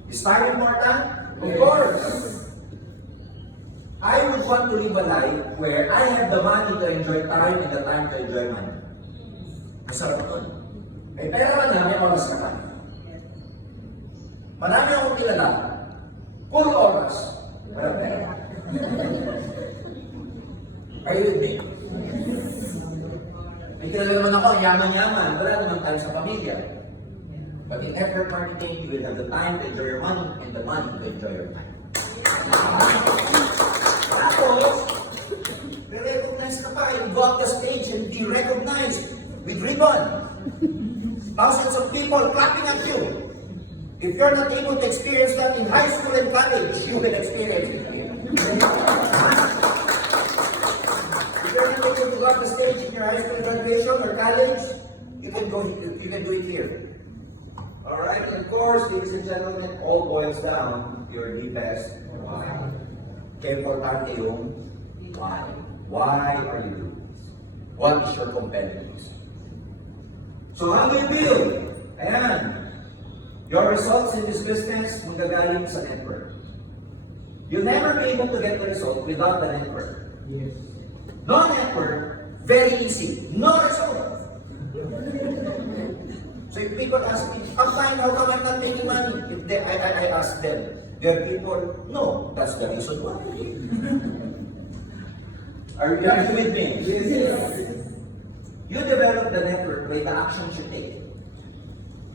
Is time important? Of course. I would want to live a life where I have the money to enjoy time and the time to enjoy money. Masarap ito. Eh, pera ka na, may oras ka pa. Marami akong kilala, puro oras. Walang pera. Are you with me? May kilala naman ako, yaman-yaman, wala naman tayo sa pamilya. But in effort marketing, you will have the time to enjoy your money and the money to enjoy your time. Tapos, re-recognize ka pa, you go up the stage and be recognized with ribbon. Thousands of people clapping at you. If you're not able to experience that in high school and college, you will experience it here. If you're not able to go up the stage in your high school graduation or college, you can do it here. Alright, and of course, ladies and gentlemen, all boils down to your deepest why. Kaya importante yung why. Why are you doing this? What is your competitive reason? So how do you build? Ayan. Your results in this business magagaling sa network. You'll never be able to get the result without the network. Yes. No network, very easy. No result. So if people ask me, I'm fine, how come I'm not making money? I ask them, there are people, no, that's the reason why. Are you with me? Yes. You develop the network by the actions you take.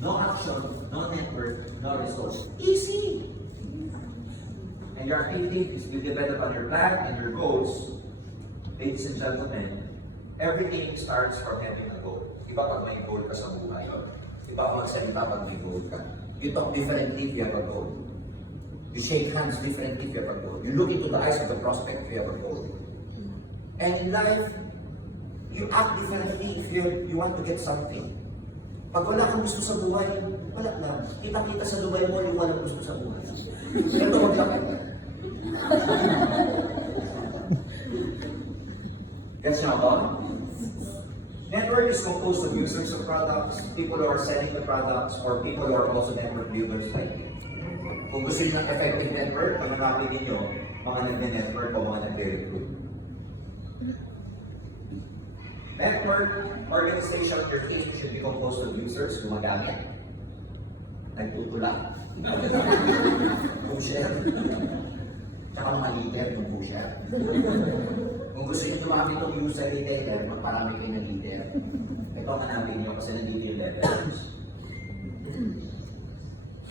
No action, no network, no results. Easy. And your activities you develop on your plan and your goals. Ladies and gentlemen, everything starts from having a goal. Iba pag may goal ka sa buhay. Iba magsalita pag may goal ka. You talk differently if you have a goal. You shake hands differently if you have a goal. You look into the eyes of the prospect if you have a goal. And in life, you act differently if you want to get something. Pag wala kang gusto sa buhay, wala lang. Kita-kita sa Dubai mo yung walang gusto sa buhay. Ito, wag lang. Gets niyo ako? Network is composed of users of products, people who are selling the products, or people who are also network builders like you. Kung gusto niyo ng effective network, pananapin ninyo, mga nag-network o mga nag-recruit. Network organization of your team should be composed of users gumagamit, nagtutulak, pusher, tsaka mga leader yung pusher. Kung gusto nyo tumamit ng user leader, magparami kayo ng leader. Ito ang hanapin nyo kasi nandito yung levels.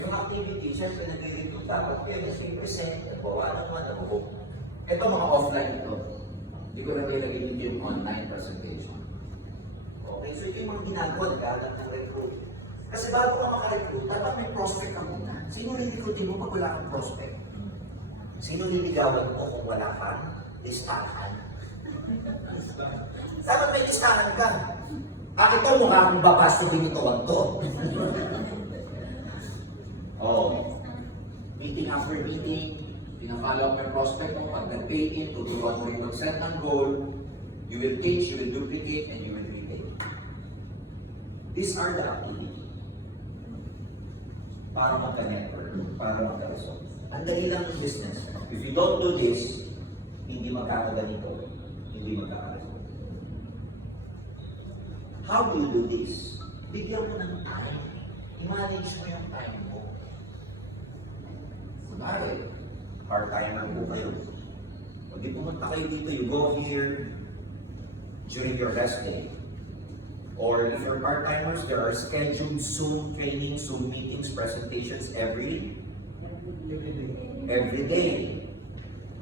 Yung activity, syempre nag-recruit dapat kayo yung 3%, nagbawa naman, nabuhok. Ito mga offline ito. Hindi ko na kayo nag-recruit yung online presentation. Okay, so ito yung mga ginagawa, nag-aalat ng recruit. Kasi bago ka maka-recruit, dapat may prospect ka muna. Sino re-recruitin mo pag wala kang prospect? Sino liligawan mo kung wala kang listahan? Dapat may listahan ka. Ito mukha akong babas na binutawan to. Oh, meeting after meeting, pina-follow up your prospect mo, pag nag-pay in, tuturuan mo rin mag-set ng goal, you will teach, you will duplicate, and you will repay. These are the activities. Para magka-network, para magka-result. Ang dali lang ng business. If you don't do this, hindi magkakaganito, hindi magkakaresult. How do you do this? Bigyan mo ng time. I-manage mo yung time mo. Kunwari, part-timer po kayo. Pag pumunta kayo dito, you go here during your rest day. Or if you're part-timers, there are scheduled Zoom trainings, Zoom meetings, presentations every day.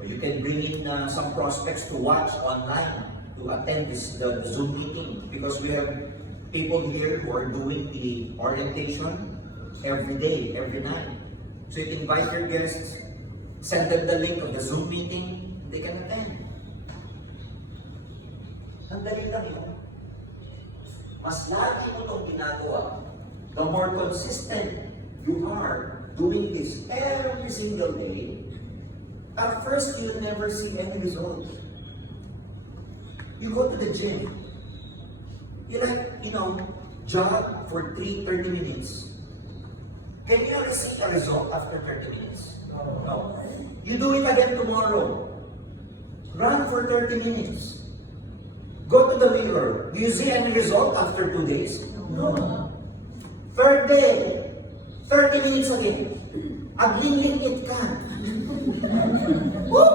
Or you can bring in some prospects to watch online, to attend the Zoom meeting. Because we have people here who are doing the orientation every day, every night. So you can invite your guests, send them the link of the Zoom meeting, they can attend. Ang dali lang yun. Mas lagi mo itong ginagawa, the more consistent you are doing this every single day, at first you'll never see any results. You go to the gym, you jog for 30 minutes. Can you really see a result after 30 minutes? No. You do it again tomorrow. Run for 30 minutes. Go to the mirror. Do you see any result after 2 days? No. Third day, 30 minutes again. Aglingit ka. Woo!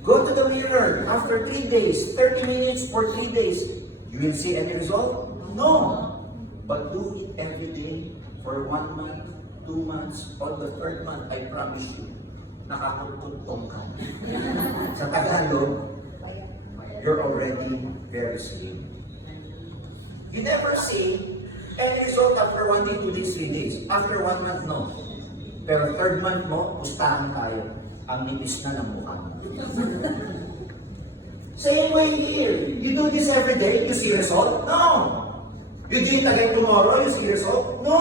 Go to the mirror after 3 days, 30 minutes for 3 days. You will see any result? No. But do it every day for 1 month, 2 months, or the 3rd month, I promise you, nakakutugtong ka. Sa Tagalog, you're already very slim. You never see any result after 1 day, 2 days, 3 days. After 1 month, no. Pero 3rd month mo, pustahan tayo. Ang nipis na ng mukha mo. Same way here. You do this every day, you see result? No. You do it again tomorrow, you see result? No.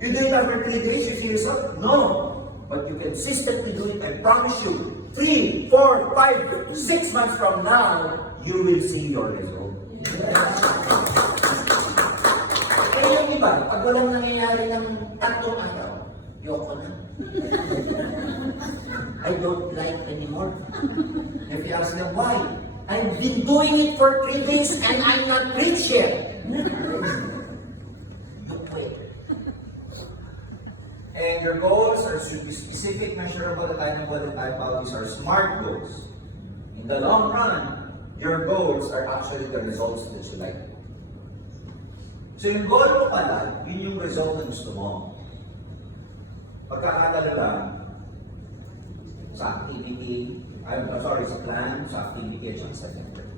You do it after 3 days, you see result? No. But you consistently do it, I promise you, 3, 4, 5, 6 months from now, you will see your result. Kaya yung iba, pag walang nangyayari ng 3 araw, yoko na. I don't like anymore. If you ask them why, I've been doing it for 3 days and I'm not rich yet. Look, wait. And your goals should be specific, measurable, attainable, and type out. These are SMART goals. In the long run, your goals are actually the results that you like. So yung goal mo pala, yun yung result na gusto mo. Pagkakatala lang, sa activity, sa plan, sa activity, at sa network.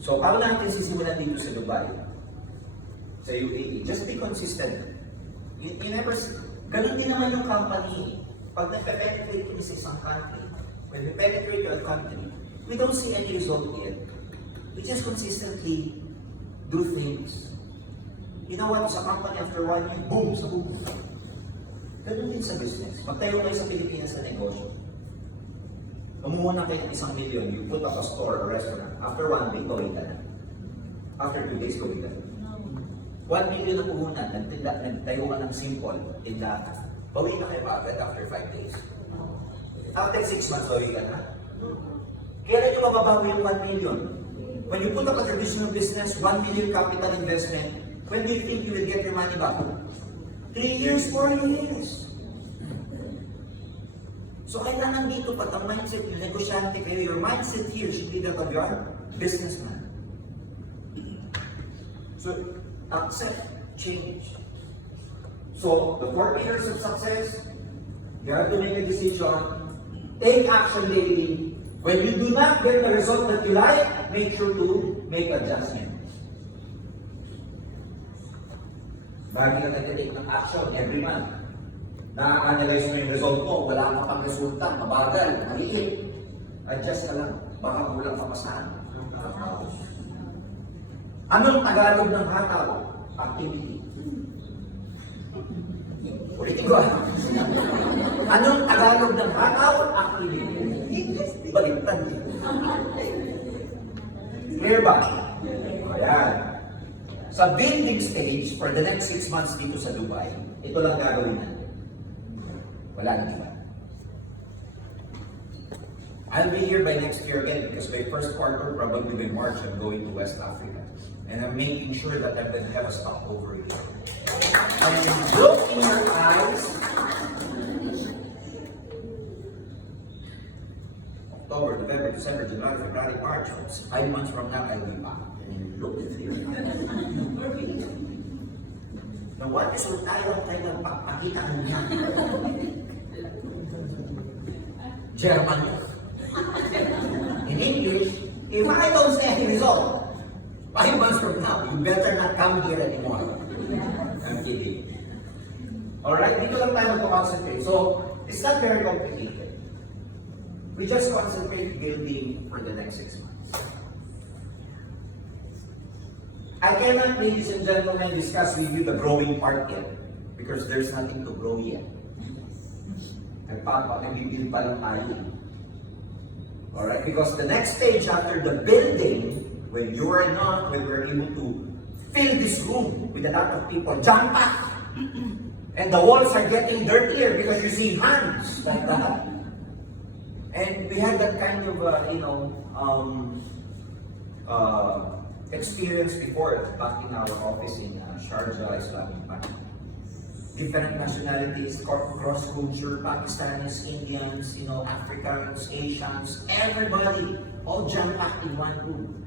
So, paano natin sisimulan dito sa Dubai? Sa UAE, just be consistent. You never, ganun din naman yung company. Pag nagpe-penetrate kami sa isang country, when we penetrate to a country, we don't see any result yet. We just consistently do things. You know what? Sa company, after 1 year, boom, sa boom. Ganun din sa business. Magtayo kayo sa Pilipinas na negosyo. Umuna kayo ng 1 million, you put up a store or restaurant. After 1 week, gawin ka na. After 2 days, gawin ka na. 1 million na puhunan, nagtayo ka ng simple, tindahan. Gawin ka kayo agad after 5 days. After 6 months, gawin ka na. Kailan yung mababawi yung 1 million? When you put up a traditional business, 1 million capital investment, when do you think you will get your money back? 3 years, 4 years. So kailangan dito pag ang mindset yung negosyante kayo, your mindset here should be that of your businessman. So, accept change. So, the 4 pillars of success, you have to make a decision, take action daily. When you do not get the result that you like, make sure to make adjustment. Lagi ka nag-take ng action every month. Na-analyze mo yung result mo, wala ka pang resulta, mabagal, maliit. Adjust ka lang, baka kulang ka pa saan. Anong Tagalog ng hataw? Activity. Ulitin ko. Anong Tagalog ng hataw? Activity. Baliktad din. Clear ba? Ayan. Sa building stage, for the next 6 months dito sa Dubai, ito lang gagawin natin. Wala nang iba. I'll be here by next year again because by first quarter, probably by March, I'm going to West Africa. And I'm making sure that I'm going to have a stopover here. And look in your eyes. October, November, December, January, February, March. 5 months from now, I'll be back. And look at you. Now, what is your tayo tayo ng pagpakita mo niya? German. In English, if I don't see any result, 5 months from now, you better not come here anymore. I'm kidding. Alright, dito lang tayo mag-concentrate. So, it's not very complicated. We just concentrate building for the next 6 months. I cannot, ladies and gentlemen, discuss with you the growing part yet because there's nothing to grow yet. Nagbibuild pa lang tayo. Alright, because the next stage after the building, when you are not, when we're able to fill this room with a lot of people, jump up! And the walls are getting dirtier because you see hands like that. And we had that kind of, experience before back in our office in Sharjah, Islamic Bank. Different nationalities, cross-culture, Pakistanis, Indians, Africans, Asians, everybody, all jam-packed in one room.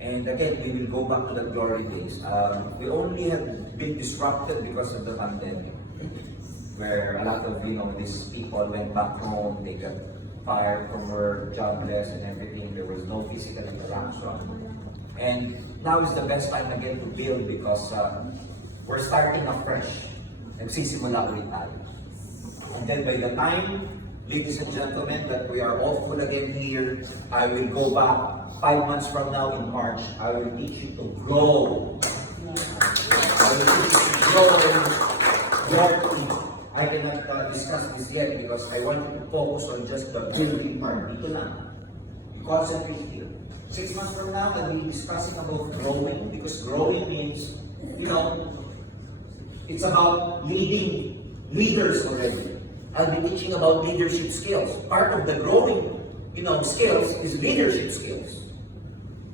And again, we will go back to the glory days. We only have been disrupted because of the pandemic, where a lot of these people went back home, they got fired from work, jobless, and everything. There was no physical interaction. And now is the best time again to build because we're starting afresh. Nagsisimula ulit tayo. And then by the time, ladies and gentlemen, that we are all full again here, I will go back 5 months from now in March. I will teach you to grow. I will teach you to grow your team. I cannot discuss this yet because I want you to focus on just the building part. Dito lang. Concentrate here. 6 months from now, I'll be discussing about growing because growing means, it's about leading leaders already. I'll be teaching about leadership skills. Part of the growing, skills is leadership skills.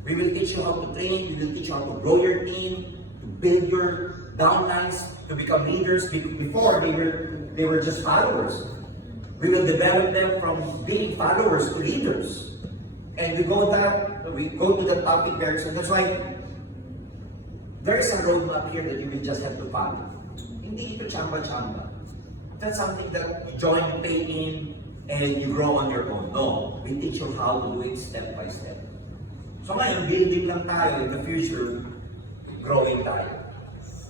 We will teach you how to train, we will teach you how to grow your team, to build your downlines, to become leaders. Before, they were just followers. We will develop them from being followers to leaders. And we go to the topic very soon. That's why there is a roadmap here that you will just have to follow. Hindi ito chamba-chamba. That's something that you join, pay in, and you grow on your own. No, we teach you how to do it step by step. So ngayon, building lang tayo. In the future, growing tayo.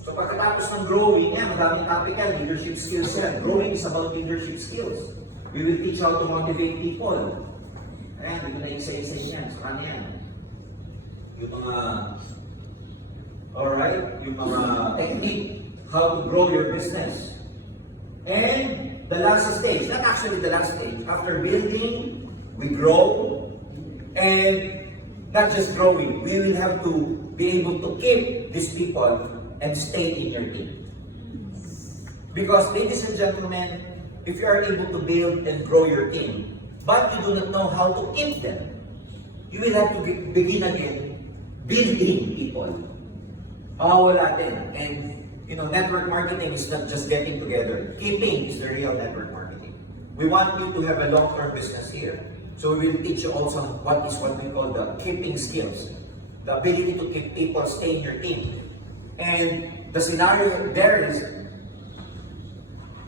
So pagkatapos ng growing, madaming topic yan, leadership skills yan. Growing is about leadership skills. We will teach how to motivate people. Ayan, hindi na isa-isa yan. So ano yan? Yung mga, yung mga technique, how to grow your business. And the last stage, not actually the last stage, after building, we grow, and not just growing, we will have to be able to keep these people and stay in your team. Because ladies and gentlemen, if you are able to build and grow your team, but you do not know how to keep them, you will have to begin again building people. Mawawala din. And network marketing is not just getting together. Keeping is the real network marketing. We want you to have a long-term business here. So we will teach you also what we call the keeping skills. The ability to keep people, stay in your team. And the scenario there is,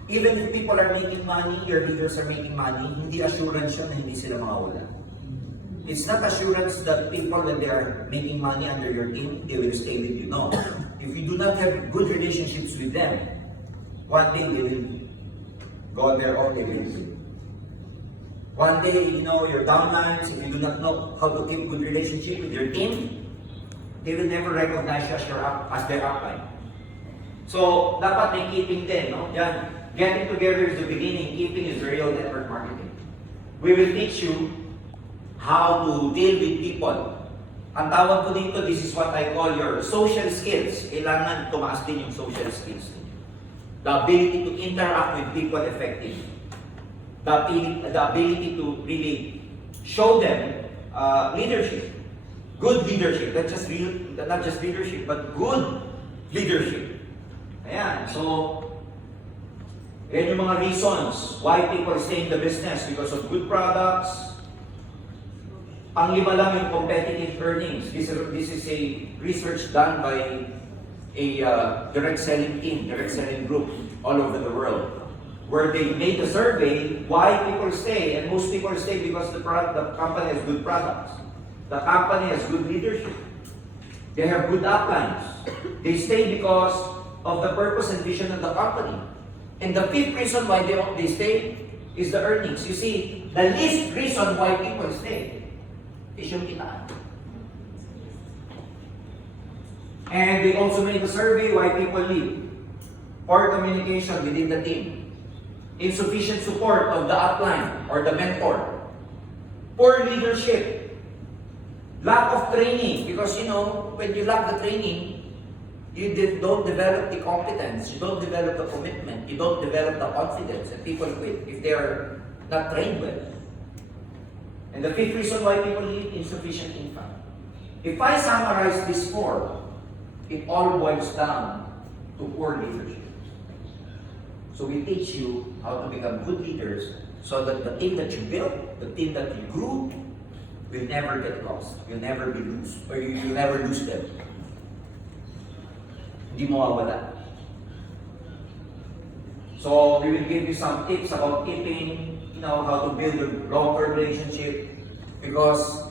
even if people are making money, your leaders are making money, hindi assurance yun na hindi sila mawawala. It's not assurance that people, when they are making money under your team, they will stay with you. No. If you do not have good relationships with them, one day they will go there or they will leave. One day, your downlines, if you do not know how to keep good relationship with your team, they will never recognize you as their upline. So, dapat may keeping din, no? Yan. Getting together is the beginning, keeping is the real network marketing. We will teach you how to deal with people. Ang tawag ko dito, this is what I call your social skills. Kailangan tumaas din yung social skills. The ability to interact with people effectively. The ability to really show them leadership. Good leadership. Not just leadership, but good leadership. Ayan. So, yan yung mga reasons why people stay in the business because of good products. Ang lima lang yung competitive earnings. This is a research done by a direct selling team, direct selling group all over the world, where they made a survey why people stay, and most people stay because the company has good products. The company has good leadership. They have good uplines. They stay because of the purpose and vision of the company. And the fifth reason why they stay is the earnings. You see, the least reason why people stay is yung kitaan. And they also made a survey why people leave. Poor communication within the team. Insufficient support of the upline or the mentor. Poor leadership. Lack of training. Because when you lack the training, you don't develop the competence, you don't develop the commitment, you don't develop the confidence, and people quit if they are not trained well. And the fifth reason why people need insufficient income. If I summarize this four, it all boils down to poor leadership. So we teach you how to become good leaders so that the team that you built, the team that you grew, will never get lost. You'll never be loose, or you'll never lose them. Hindi mawawala. So we will give you some tips about keeping, how to build a long-term relationship, because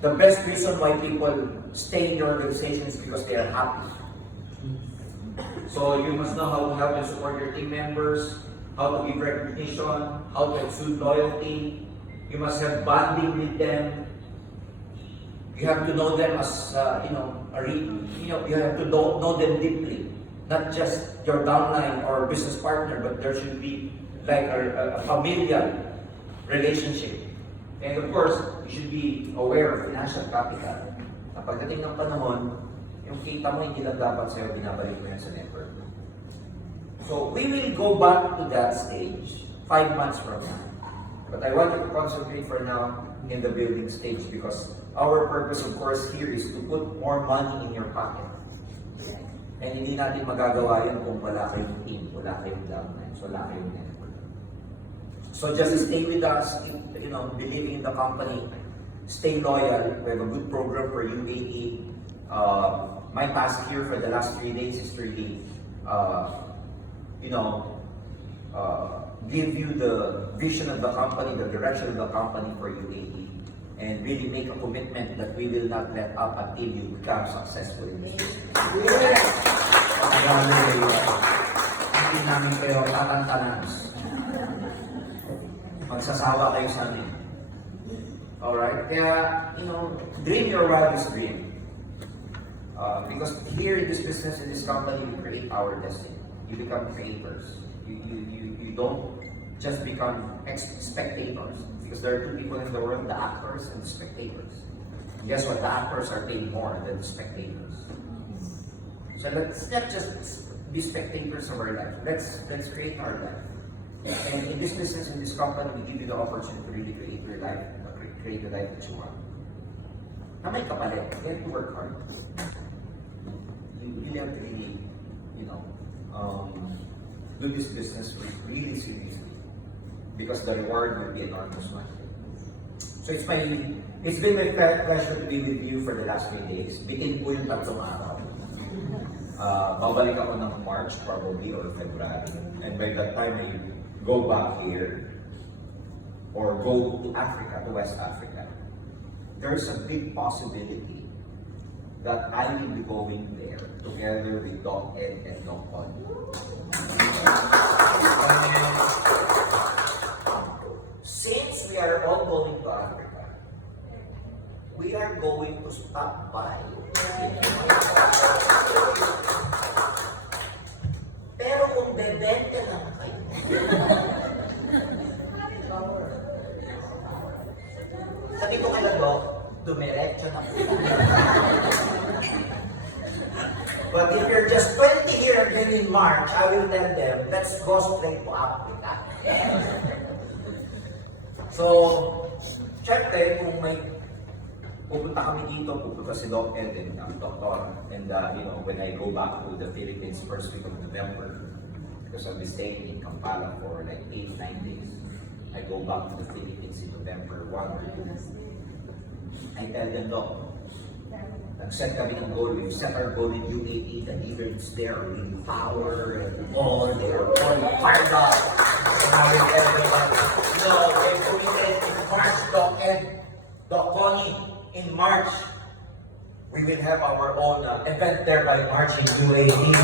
the best reason why people stay in your organization is because they are happy. So you must know how to help and support your team members, how to give recognition, how to exude loyalty. You must have bonding with them. You have to know them as, you have to know them deeply. Not just your downline or business partner, but there should be like a familial relationship. And of course, you should be aware of financial capital. Na pagdating ng panahon, yung kita mo hindi lang dapat sa'yo, binabalik mo yan sa network. So we will go back to that stage 5 months from now. But I want you to concentrate for now in the building stage, because our purpose, of course, here is to put more money in your pocket. And hindi natin magagawa yun kung wala kayong team, wala kayong downlines, wala kayong network. So just stay with us, believing in the company, stay loyal. We have a good program for UAE. My task here for the last 3 days is to really, give you the vision of the company, the direction of the company for UAE, and really make a commitment that we will not let up until you become successful in this business. Hindi namin kayo tatantanas. Magsasawa kayo sa amin. Alright? Kaya, dream your wildest dream. Because here in this business, in this company, we create our destiny. You become creators. You don't just become spectators. Because there are two people in the world, the actors and the spectators. And guess what? The actors are paid more than the spectators. So let's not just be spectators of our life. Let's create our life. And in this business, in this company, we give you the opportunity to really create your life, create the life that you want. Na may kapalit, you have to work hard. You really have to really, do this business really seriously, because the reward will be enormous one. So it's been my pleasure to be with you for the last 3 days. Bitin po yung 3 araw. Babalik ako ng March probably or February. And by that time, I go back here or go to Africa, to West Africa. There's a big possibility that I will be going there together with Doc Ed and Doc Paul. Since we are all going to Africa, we are going to stop by. Pero kung bebente lang kayo, sabi ko kay Doc, dumiretso na po. But if you're just 20 here again in March, I will tell them, let's go straight to Africa. So, syempre, kung may pupunta kami dito, pupunta si Doc Ed and Dr. And when I go back to the Philippines first week of November, because I'll be staying in Kampala for like 8-9 days. I go back to the Philippines in November 1 or 2. I tell them, Doc, nag-set kami ng goal. We've set our goal in UAE. The leaders there are in power and all. They are all fired up. And I will tell them that, they're committed in March, Doc Ed, Doc Connie, in March, we will have our own event there by March in UAE.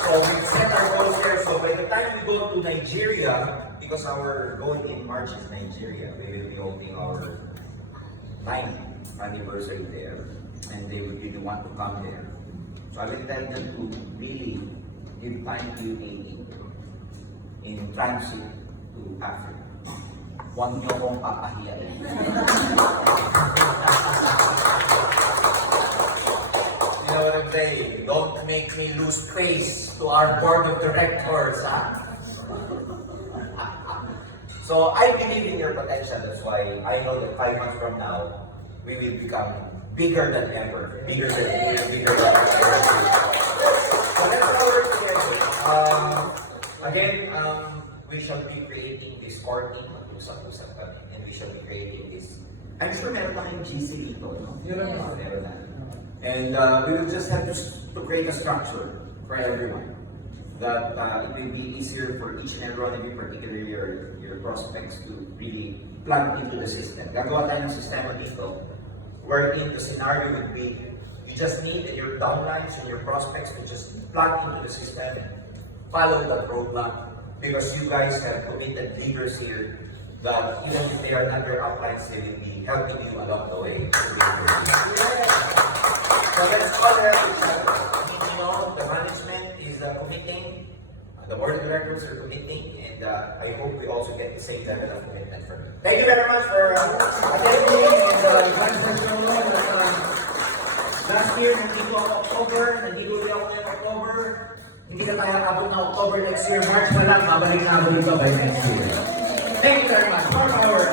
So we've set our goals there. So by the time we go to Nigeria, because our goal in March is Nigeria, we will be holding our 9th anniversary there, and they will be the one to come there. So I will tell them to really give time to UAE in transit to Africa. Huwag niyo kong papahiyain. You know what I'm saying? Don't make me lose face to our board of directors, ha? So I believe in your potential. That's why I know that 5 months from now, we will become bigger than ever. Bigger than ever. So let's all work together. Again, we shall be creating this core team, mag-usap-usap kami, and we shall be creating this. I'm sure meron na kayong GC dito, no? Meron na. And we will just have to create a structure for everyone. That it will be easier for each and every one of you, particularly your prospects, to really plug into the system. Gagawa tayo ng sistema dito, wherein the scenario would be, you just need your downlines and your prospects to just plug into the system and follow that roadmap, because you guys have committed leaders here that even if they are not your uplines, they will be helping you along the way. So let's all help each other. You know, the management is committing, the board of directors are committing, and I hope we also get the same level of commitment from you. Thank you very much for attending, and last year, nandito ako October, nandito ulit ako ngayong October. Hindi na tayo abot na October next year, March na lang, mabalik na by next year. Thank you very much. More power.